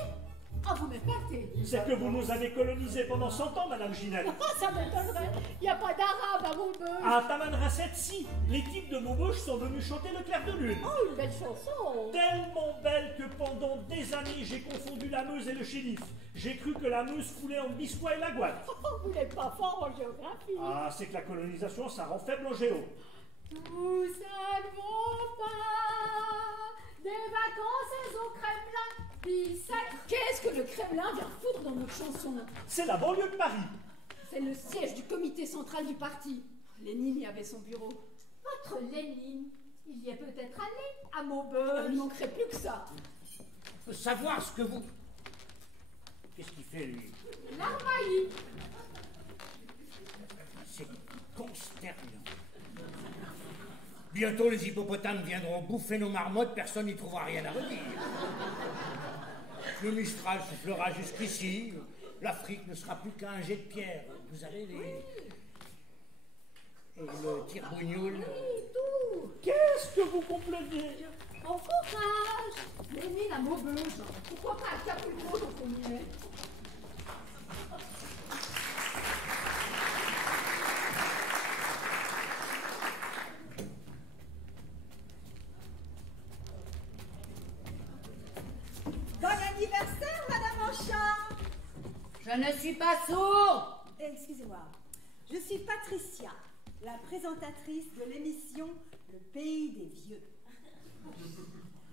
Ah, vous m'épatez. C'est que vous nous avez colonisés pendant 100 ans, Madame Ginette. Ça m'étonnerait. Il n'y a pas d'arabe à Maubeuge. À Tamanrasset, si. Les types de Maubeuge sont venus chanter le clair de lune. Oh, une belle chanson. Tellement belle que pendant des années, j'ai confondu la Meuse et le shérif. J'ai cru que la Meuse coulait en Biscois et la Gouatte. Oh, vous n'êtes pas fort en géographie. Ah, c'est que la colonisation, ça rend faible en géo. Tout ça ne vaut pas des vacances au Kremlin. 17. Qu'est-ce que le Kremlin vient foutre dans notre chanson? C'est la banlieue de Paris. C'est le siège du comité central du parti. Lénine y avait son bureau. Votre Lénine, il y est peut-être allé à Maubeuge. Il ne manquerait plus que ça. Faut savoir ce que vous... Qu'est-ce qu'il fait, lui? L'Armailly. C'est consternant. Bientôt, les hippopotames viendront bouffer nos marmottes, personne n'y trouvera rien à redire. Le Mistral soufflera jusqu'ici. L'Afrique ne sera plus qu'un jet de pierre. Vous avez les... Et le tire-bougnoul. Oui, tout. Qu'est-ce que vous complaisez? Bon courage. Lénine à Maubeuge. Pourquoi pas à Capulco quand on y est? Bon anniversaire, Madame Anchard. Je ne suis pas sourde. Excusez-moi. Je suis Patricia, la présentatrice de l'émission Le Pays des Vieux.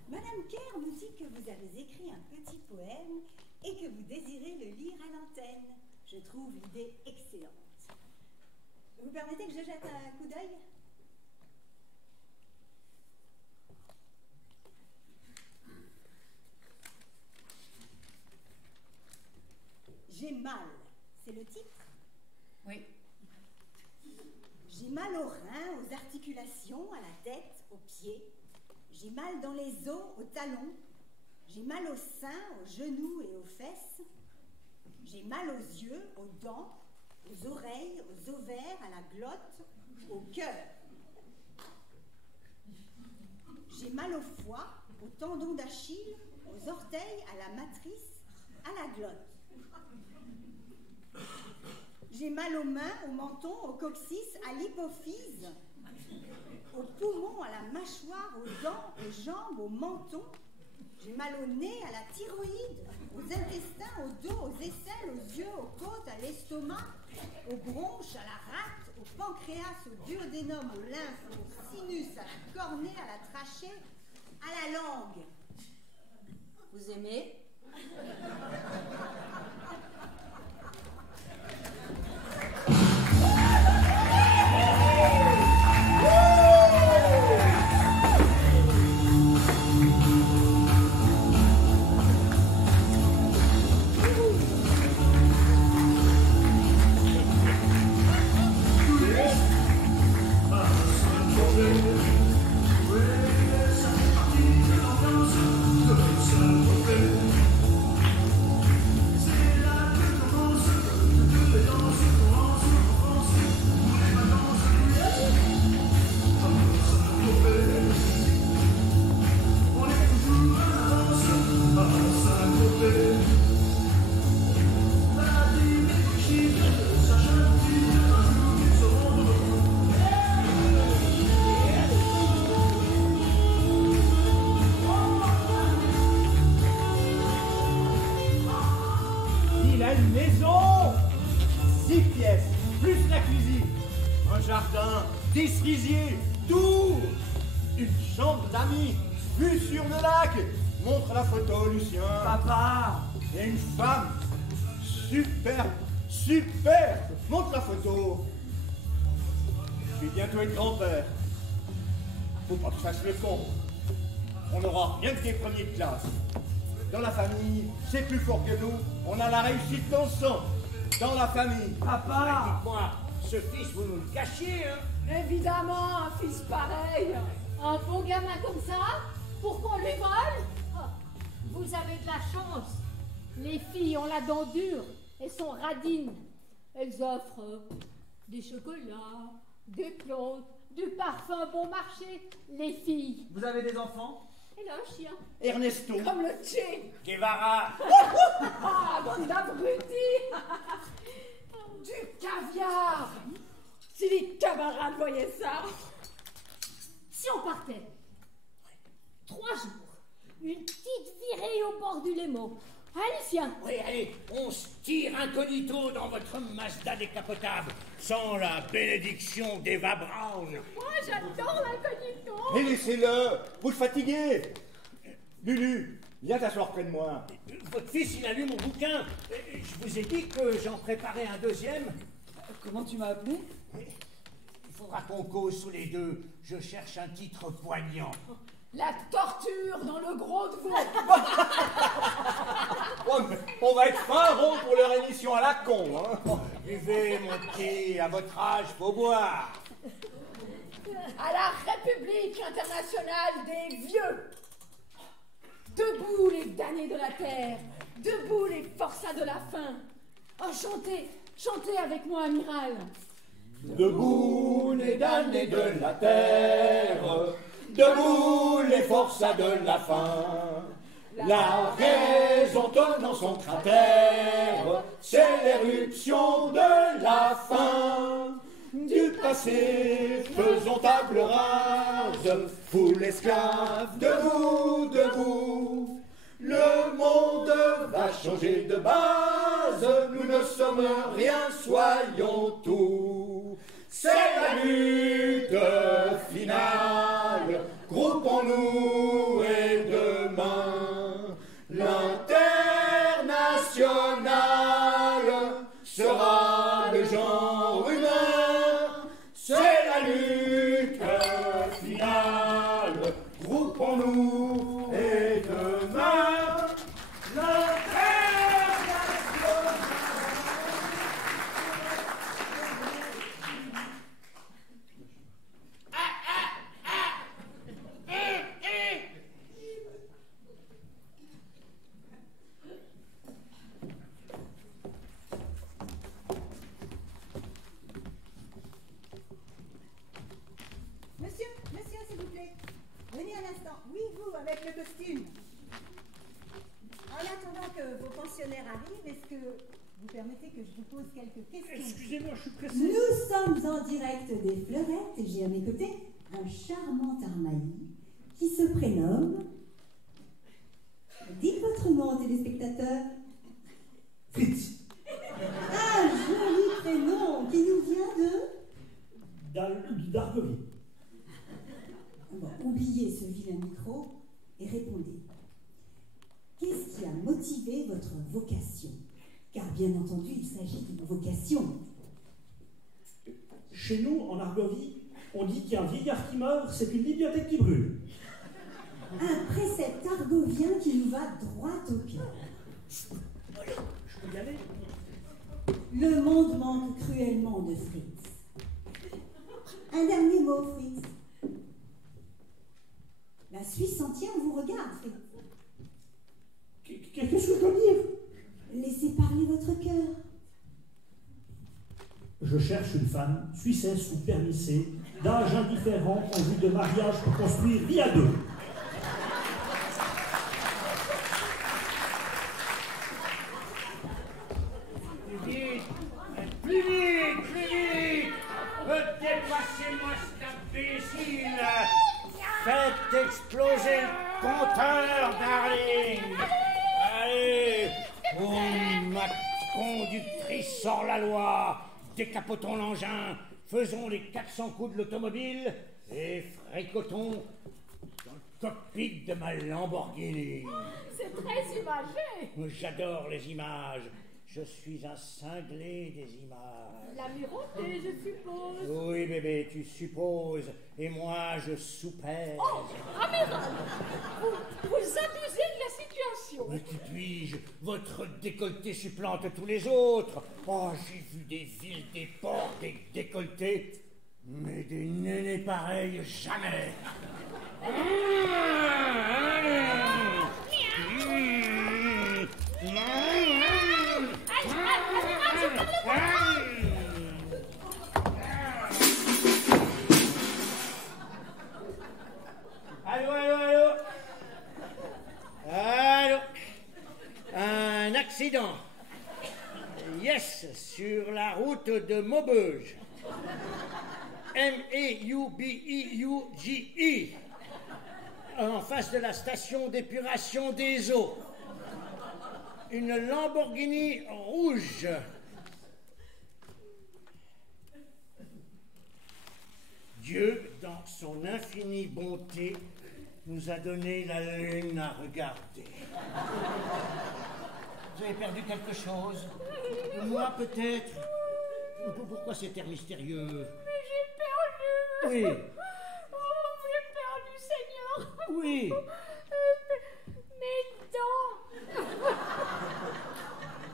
Madame Kerr nous dit que vous avez écrit un petit poème et que vous désirez le lire à l'antenne. Je trouve l'idée excellente. Vous permettez que je jette un coup d'œil? J'ai mal, c'est le titre? Oui. J'ai mal aux reins, aux articulations, à la tête, aux pieds. J'ai mal dans les os, aux talons. J'ai mal aux seins, aux genoux et aux fesses. J'ai mal aux yeux, aux dents, aux oreilles, aux ovaires, à la glotte, au cœur. J'ai mal au foie, aux tendons d'Achille, aux orteils, à la matrice, à la glotte. J'ai mal aux mains, au menton, au coccyx, à l'hypophyse, aux poumons, à la mâchoire, aux dents, aux jambes, au menton. J'ai mal au nez, à la thyroïde, aux intestins, au dos, aux aisselles, aux yeux, aux côtes, à l'estomac, aux bronches, à la rate, au pancréas, au duodénum, au lymphe, au sinus, à la cornée, à la trachée, à la langue. Vous aimez? Il a une maison, 6 pièces, plus la cuisine, un jardin, des cerisiers, tout, une chambre d'amis, vue sur le lac. Montre la photo, Lucien. Papa! Et une femme, superbe, superbe. Montre la photo. Je vais bientôt être grand-père. Faut pas que je fasse le con. On n'aura rien que des premiers de classe. Dans la famille, c'est plus fort que nous. On a la réussite dans le sang. Dans la famille. Papa! Dites-moi, ce fils, vous nous le cachiez, hein? Évidemment, un fils pareil. Un beau gamin comme ça, pour qu'on lui vole? Oh, vous avez de la chance. Les filles ont la dent dure, elles sont radines. Elles offrent des chocolats, des plantes, du parfum bon marché. Les filles. Vous avez des enfants? Elle a un chien. Ernesto. Comme le Tché. Guevara. Ah, bande d'abrutis. Du caviar. Si les camarades voyaient ça. Si on partait 3 jours, une petite virée au bord du Léman, Haïtien. Oui, allez, on se tire incognito dans votre Mazda décapotable, sans la bénédiction d'Eva Brown. Moi, j'adore l'incognito. Mais laissez-le, vous le fatiguez. Lulu, viens t'asseoir près de moi. Votre fils, il a lu mon bouquin. Je vous ai dit que j'en préparais un deuxième. Comment tu m'as appelé? Il faudra qu'on cause tous les deux. Je cherche un titre poignant. La torture dans le gros de veau. On va être fin rond pour leur émission à la con. Hein. Buvez, mon petit, à votre âge, faut boire. À la République internationale des vieux. Debout les damnés de la terre. Debout les forçats de la faim. Oh, chantez avec moi, amiral. Debout les damnés de la terre, debout les forçats de la faim. La raison tombe dans son cratère, c'est l'éruption de la fin. Du passé, faisons table rase, foule esclave, debout, debout. Le monde va changer de base, nous ne sommes rien, soyons tout. C'est la lutte finale, groupons-nous et demain, l'international sera le genre humain. C'est la lutte finale, groupons-nous et demain, Monsieur, s'il vous plaît. Venez un instant. Oui, vous, avec le costume. En attendant que vos pensionnaires arrivent, est-ce que vous permettez que je vous pose quelques questions? Excusez-moi, je suis pressé. Nous sommes en direct des Fleurettes et j'ai à mes côtés un charmant Armailly qui se prénomme... Dites votre nom, téléspectateur. Fritz. Un joli prénom qui nous vient de... d'Argovie. Bon, oubliez ce vilain micro et répondez. Qu'est-ce qui a motivé votre vocation? Car bien entendu, il s'agit d'une vocation. Chez nous, en Argovie, on dit qu'un vieillard qui meurt, c'est une bibliothèque qui brûle. Un précepte argovien qui nous va droit au cœur. Je peux y aller? Le monde manque cruellement de Fritz. Un dernier mot, Fritz. La Suisse entière vous regarde, Fritz. Qu'est-ce que je peux dire? Laissez parler votre cœur. Je cherche une femme, suissesse ou permissée, d'âge indifférent en vue de mariage pour construire vie à deux. Plus vite, dépassez-moi cet imbécile. Faites exploser le compteur, darling. Allez, oh, ma conductrice, sort la loi. Décapotons l'engin, faisons les 400 coups de l'automobile et fricotons dans le cockpit de ma Lamborghini. C'est très imagé. J'adore les images. Je suis un cinglé des images. L'amirauté, je suppose. Oui, bébé, tu supposes. Et moi, je soupèse. Oh, amiral, vous abusez de la situation. Mais qui puis-je? Votre décolleté supplante tous les autres. Oh, j'ai vu des villes, des ports, des décolletés. Mais des nénés pareils, jamais. Allô, allô, allô. Allô. Un accident. Yes, sur la route de Maubeuge. Meubeuge. En face de la station d'épuration des eaux. une Lamborghini rouge. Dieu, dans son infinie bonté, nous a donné la lune à regarder. Vous avez perdu quelque chose? Moi, peut-être? Pourquoi cet air mystérieux? Mais j'ai perdu. Oui. Oh, j'ai perdu, Seigneur. Oui. Mes dents.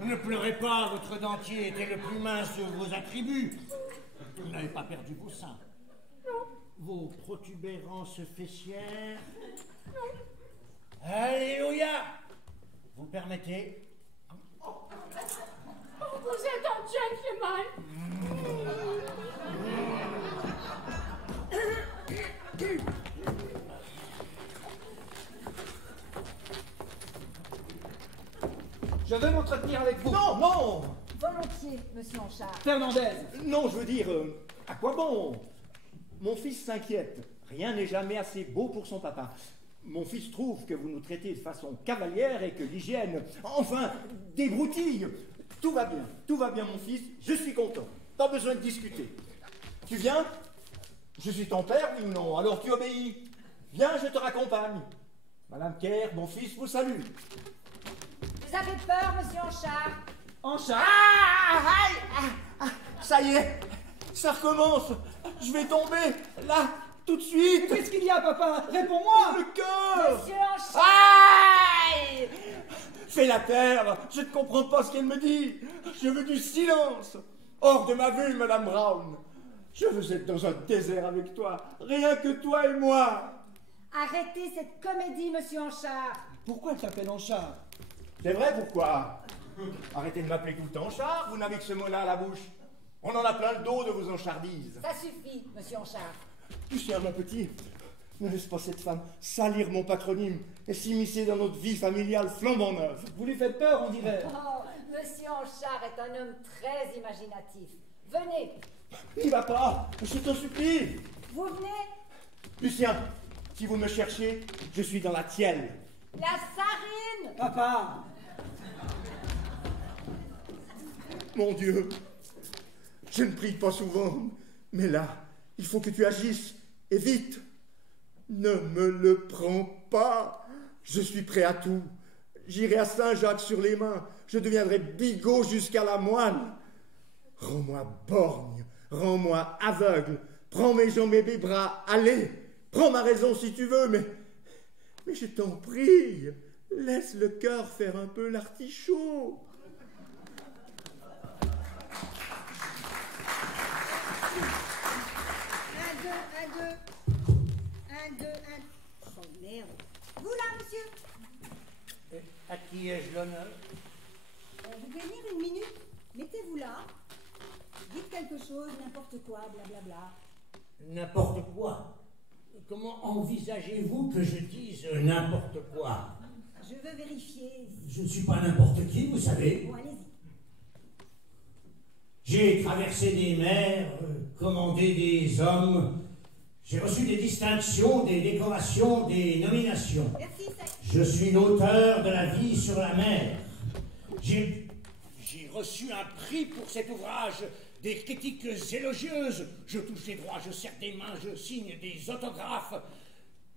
Ne pleurez pas, votre dentier était le plus mince de vos attributs. Vous n'avez pas perdu vos seins. Non. Vos protubérances fessières. Non. Alléluia. Vous permettez? Oh, vous êtes un gentleman. Je veux m'entretenir avec vous. Non, non. Volontiers, monsieur Anchard. Fernandez. Non, je veux dire, à quoi bon? Mon fils s'inquiète. Rien n'est jamais assez beau pour son papa. Mon fils trouve que vous nous traitez de façon cavalière et que l'hygiène, enfin, débroutille. Tout va bien, mon fils. Je suis content. Pas besoin de discuter. Tu viens? Je suis ton père, oui ou non? Alors tu obéis. Viens, je te raccompagne. Madame Kerr, mon fils vous salue. Vous avez peur, monsieur Anchard? Anchard? Ça y est, ça recommence. Je vais tomber, là, tout de suite. Qu'est-ce qu'il y a, papa? Réponds-moi. Le cœur. Monsieur Anchard! Aïe! Fais la terre, je ne comprends pas ce qu'elle me dit. Je veux du silence. Hors de ma vue, Madame Brown. Je veux être dans un désert avec toi, rien que toi et moi. Arrêtez cette comédie, monsieur Anchard. Pourquoi tu t'appelles Anchard? C'est vrai, pourquoi? Arrêtez de m'appeler tout le temps Anchard, vous n'avez que ce mot-là à la bouche. On en a plein le dos de vos enchardises. Ça suffit, monsieur Anchard. Lucien, mon petit, ne laisse pas cette femme salir mon patronyme et s'immiscer dans notre vie familiale flambant neuve. Vous lui faites peur, on dirait. Oh, monsieur Anchard est un homme très imaginatif. Venez. N'y va pas, je t'en supplie. Vous venez? Lucien, si vous me cherchez, je suis dans la tienne. La Sarine! Papa! Mon Dieu, je ne prie pas souvent, mais là, il faut que tu agisses, et vite. Ne me le prends pas. Je suis prêt à tout. J'irai à Saint-Jacques sur les mains. Je deviendrai bigot jusqu'à la moelle. Rends-moi borgne, rends-moi aveugle. Prends mes jambes et mes bras, allez. Prends ma raison si tu veux, mais je t'en prie, laisse le cœur faire un peu l'artichaut. Un, deux. Oh merde. Vous là, monsieur? À qui ai-je l'honneur? Vous pouvez venir une minute? Mettez-vous là. Dites quelque chose, n'importe quoi, blablabla. N'importe quoi? Comment envisagez-vous que je dise n'importe quoi? Je veux vérifier. Je ne suis pas n'importe qui, vous savez. Bon, allez-y. J'ai traversé des mers, commandé des hommes, j'ai reçu des distinctions, des décorations, des nominations. Merci, Je suis l'auteur de La vie sur la mer. J'ai reçu un prix pour cet ouvrage, des critiques élogieuses. Je touche des droits, je serre des mains, je signe des autographes.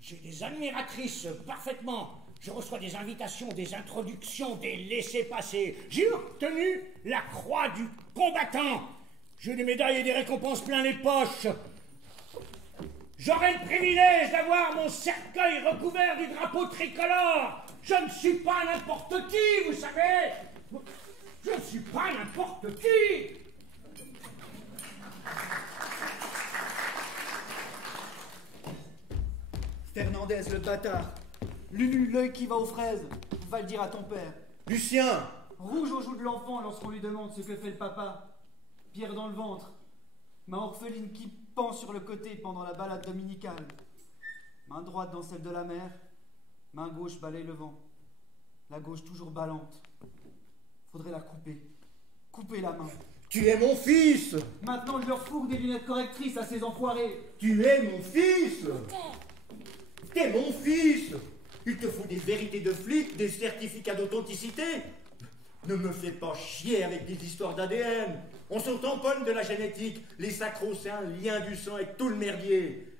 J'ai des admiratrices parfaitement. Je reçois des invitations, des introductions, des laissez-passer. J'ai obtenu la croix du combattant. J'ai des médailles et des récompenses plein les poches. J'aurai le privilège d'avoir mon cercueil recouvert du drapeau tricolore. Je ne suis pas n'importe qui, vous savez. Je ne suis pas n'importe qui. Fernandez, le bâtard. Lulu, l'œil qui va aux fraises. Va le dire à ton père. Lucien! Rouge aux joues de l'enfant lorsqu'on lui demande ce que fait le papa. Pierre dans le ventre. Main orpheline qui pend sur le côté pendant la balade dominicale. Main droite dans celle de la mère. Main gauche balaye le vent. La gauche toujours ballante. Faudrait la couper. Couper la main. Tu es mon fils! Maintenant, je leur fourgue des lunettes correctrices à ces enfoirés. Tu es mon fils! T'es mon fils! Il te faut des vérités de flic, des certificats d'authenticité. Ne me fais pas chier avec des histoires d'ADN. On s'en tamponne de la génétique, les sacro-saints liens du sang et tout le merdier.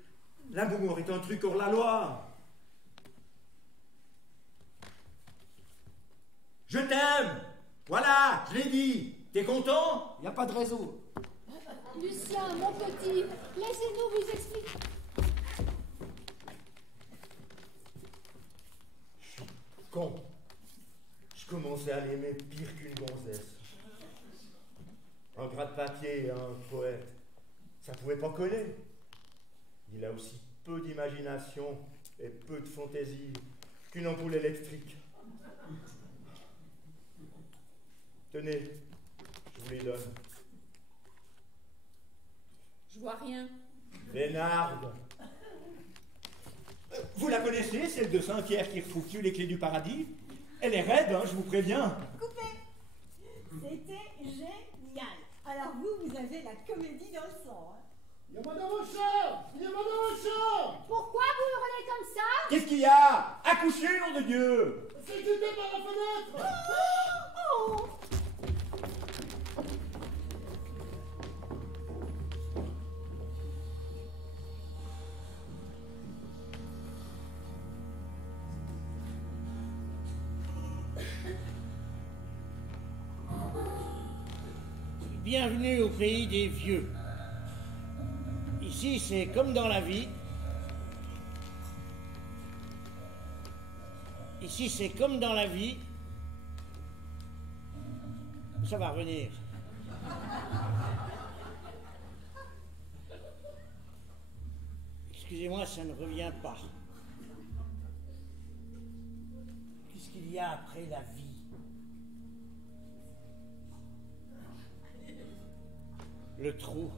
L'amour est un truc hors la loi. Je t'aime. Voilà, je l'ai dit. T'es content? Y a pas de réseau. Lucien, mon petit, laissez-nous vous expliquer. Con. Je commençais à l'aimer pire qu'une gonzesse. Un gras de papier, un poète, ça pouvait pas coller. Il a aussi peu d'imagination et peu de fantaisie qu'une ampoule électrique. Tenez, je vous les donne. Je vois rien. Bénarde. Vous la connaissez, celle de Saint-Pierre qui refoutue les clés du paradis? Elle est raide, hein, je vous préviens. Coupé. C'était génial. Alors vous avez la comédie dans le sang. Hein. Il y a madame au chat! Il y a madame au chat! Pourquoi vous hurlez comme ça? Qu'est-ce qu'il y a? Accouchez, nom de Dieu! C'est jeté par la fenêtre! Oh! Bienvenue au pays des vieux. Ici, c'est comme dans la vie. Ici, c'est comme dans la vie. Ça va revenir. Excusez-moi, ça ne revient pas. Qu'est-ce qu'il y a après la vie? Le trou.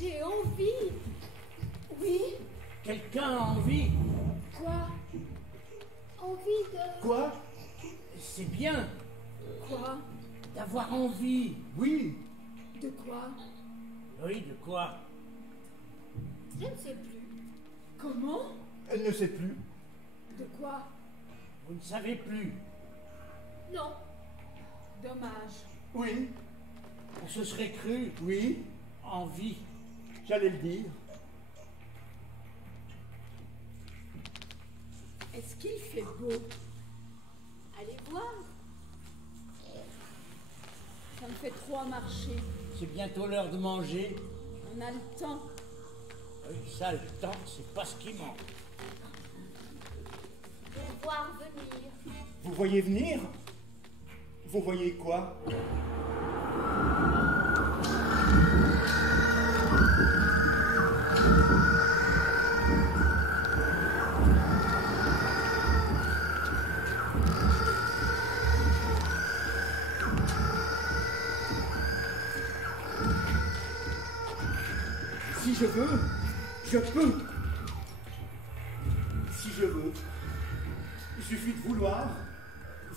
J'ai envie. Oui? Quelqu'un a envie? Quoi? Envie de... Quoi? C'est bien. Quoi? D'avoir envie. Oui. De quoi? Oui, de quoi? Je ne sais plus. Comment? Elle ne sait plus. De quoi? Vous ne savez plus. Non. Dommage. Oui. On se serait cru. Oui. Envie. J'allais le dire. Est-ce qu'il fait beau? Allez voir. Ça me fait trop à marcher. C'est bientôt l'heure de manger. On a le temps. Oui, ça, le temps, c'est pas ce qui manque. Pour voir venir. Vous voyez venir? Vous voyez quoi? Si je veux, je peux. Si je veux, il suffit de vouloir.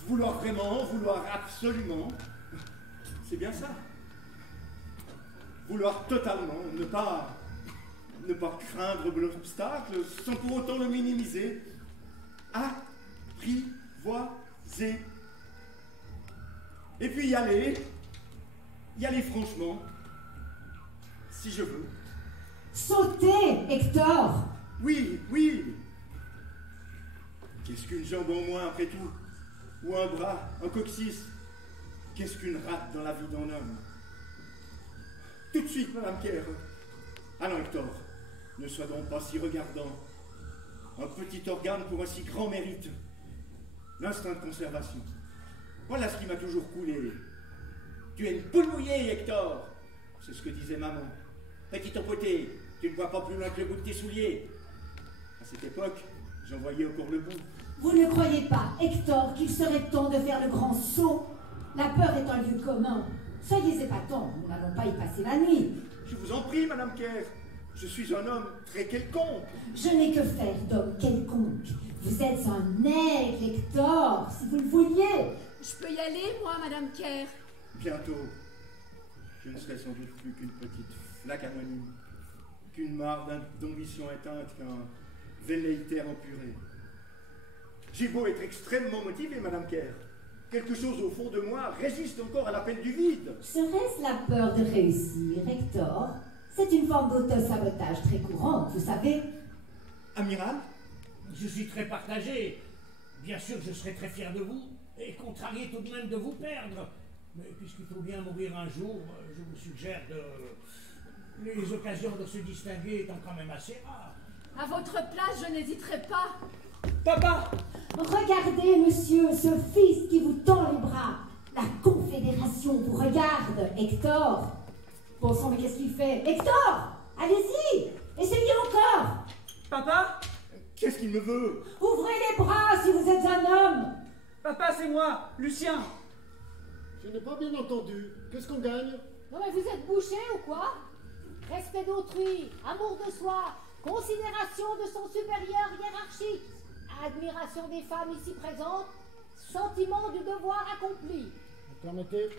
Vouloir vraiment, vouloir absolument. C'est bien ça. Vouloir totalement, ne pas craindre l'obstacle sans pour autant le minimiser. Apprivoiser. Et puis y aller franchement, si je veux. Sauter, Hector! Oui, oui. Qu'est-ce qu'une jambe en moins après tout? Ou un bras, un coccyx? Qu'est-ce qu'une rate dans la vie d'un homme? Tout de suite, Madame Kerr. Allons, Hector, ne sois donc pas si regardant. Un petit organe pour un si grand mérite. L'instinct de conservation. Voilà ce qui m'a toujours coulé. Tu es une poule mouillée, Hector. C'est ce que disait maman. Petit empoté, tu ne vois pas plus loin que le bout de tes souliers. À cette époque, j'en voyais encore le bout. Vous ne croyez pas, Hector, qu'il serait temps de faire le grand saut? La peur est un lieu commun. Soyez épatant, nous n'allons pas y passer la nuit. Je vous en prie, Madame Kerr. Je suis un homme très quelconque. Je n'ai que faire d'homme quelconque. Vous êtes un aigle, Hector, si vous le vouliez. Je peux y aller, moi, Madame Kerr? Bientôt, je ne serai sans doute plus qu'une petite flaque anonyme, qu'une mare d'ambition éteinte, qu'un velléitaire empuré. J'ai beau être extrêmement motivé, Madame Kerr. Quelque chose au fond de moi résiste encore à l'appel du vide. Serait-ce la peur de réussir, Hector? C'est une forme d'auto-sabotage très courante, vous savez. Amiral? Je suis très partagé. Bien sûr, je serai très fier de vous, et contrarié tout de même de vous perdre. Mais puisqu'il faut bien mourir un jour, je vous suggère de... Les occasions de se distinguer étant quand même assez rares. À votre place, je n'hésiterai pas. Papa! Regardez, monsieur, ce fils qui vous tend les bras. La Confédération vous regarde, Hector. Bon sang, mais qu'est-ce qu'il fait? Hector! Allez-y! Essayez encore! Papa? Qu'est-ce qu'il me veut? Ouvrez les bras si vous êtes un homme! Papa, c'est moi, Lucien. Je n'ai pas bien entendu. Qu'est-ce qu'on gagne? Non mais vous êtes bouché ou quoi? Respect d'autrui, amour de soi, considération de son supérieur hiérarchique, admiration des femmes ici présentes, sentiment du devoir accompli. Vous permettez?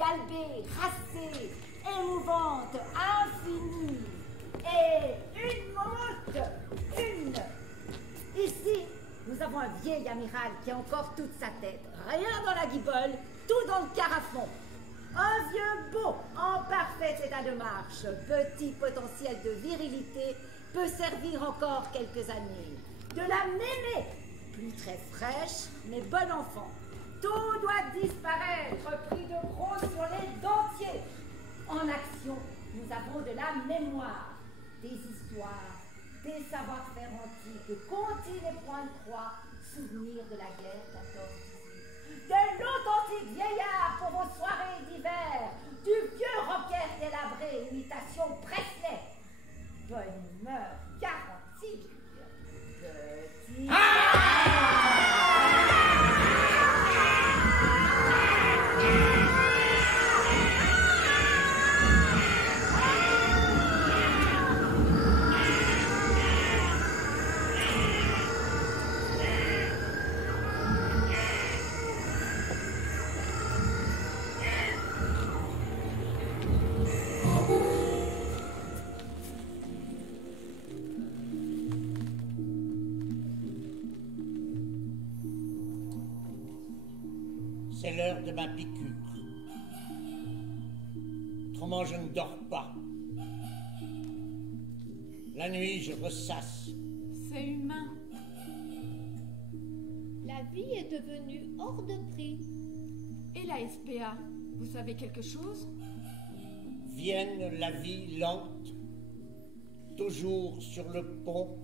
galbée, racée, émouvante, infinie. Et une motte, une. Ici, nous avons un vieil amiral qui a encore toute sa tête, rien dans la guibole, tout dans le carafon. Un vieux beau, en parfait état de marche, petit potentiel de virilité, peut servir encore quelques années. De la mémé, plus très fraîche, mais bon enfant. Tout doit disparaître, pris de gros sur les dentiers. En action, nous avons de la mémoire, des histoires, des savoir-faire antiques, compter les points de croix, souvenirs de la guerre 14-18, de l'authentiques vieillard pour vos soirées d'hiver, du vieux rocker délabré, imitation Presley. Bonne humeur garantie. Petit... C'est l'heure de ma piqûre. Autrement, je ne dors pas. La nuit, je ressasse. C'est humain. La vie est devenue hors de prix. Et la SPA, vous savez quelque chose? Vienne la vie lente, toujours sur le pont,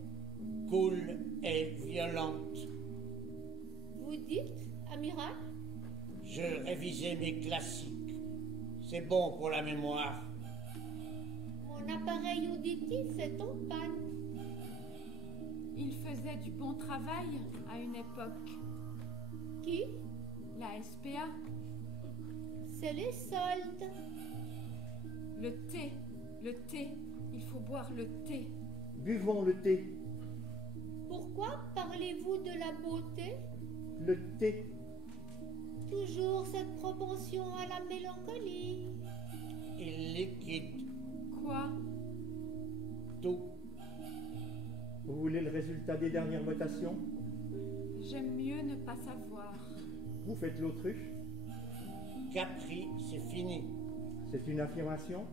cool et violente. Vous dites, amiral? Je révisais mes classiques. C'est bon pour la mémoire. Mon appareil auditif est en panne. Il faisait du bon travail à une époque. Qui? La SPA. C'est les soldes. Le thé, il faut boire le thé. Buvons le thé. Pourquoi parlez-vous de la beauté? Le thé. Toujours cette propension à la mélancolie. Il liquide. Quoi? Tout. Vous voulez le résultat des dernières votations? J'aime mieux ne pas savoir. Vous faites l'autruche? Capri, c'est fini. C'est une affirmation?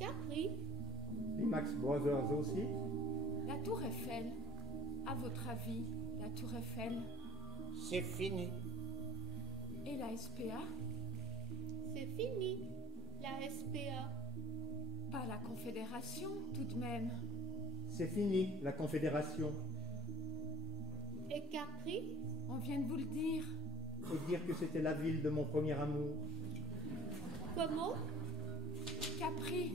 Capri? Les Max Brothers aussi? La tour Eiffel. À votre avis, la tour Eiffel? C'est fini. Et la SPA? C'est fini, la SPA. Pas la Confédération, tout de même. C'est fini, la Confédération. Et Capri? On vient de vous le dire. Faut dire que c'était la ville de mon premier amour. Comment? Capri.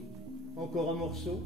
Encore un morceau?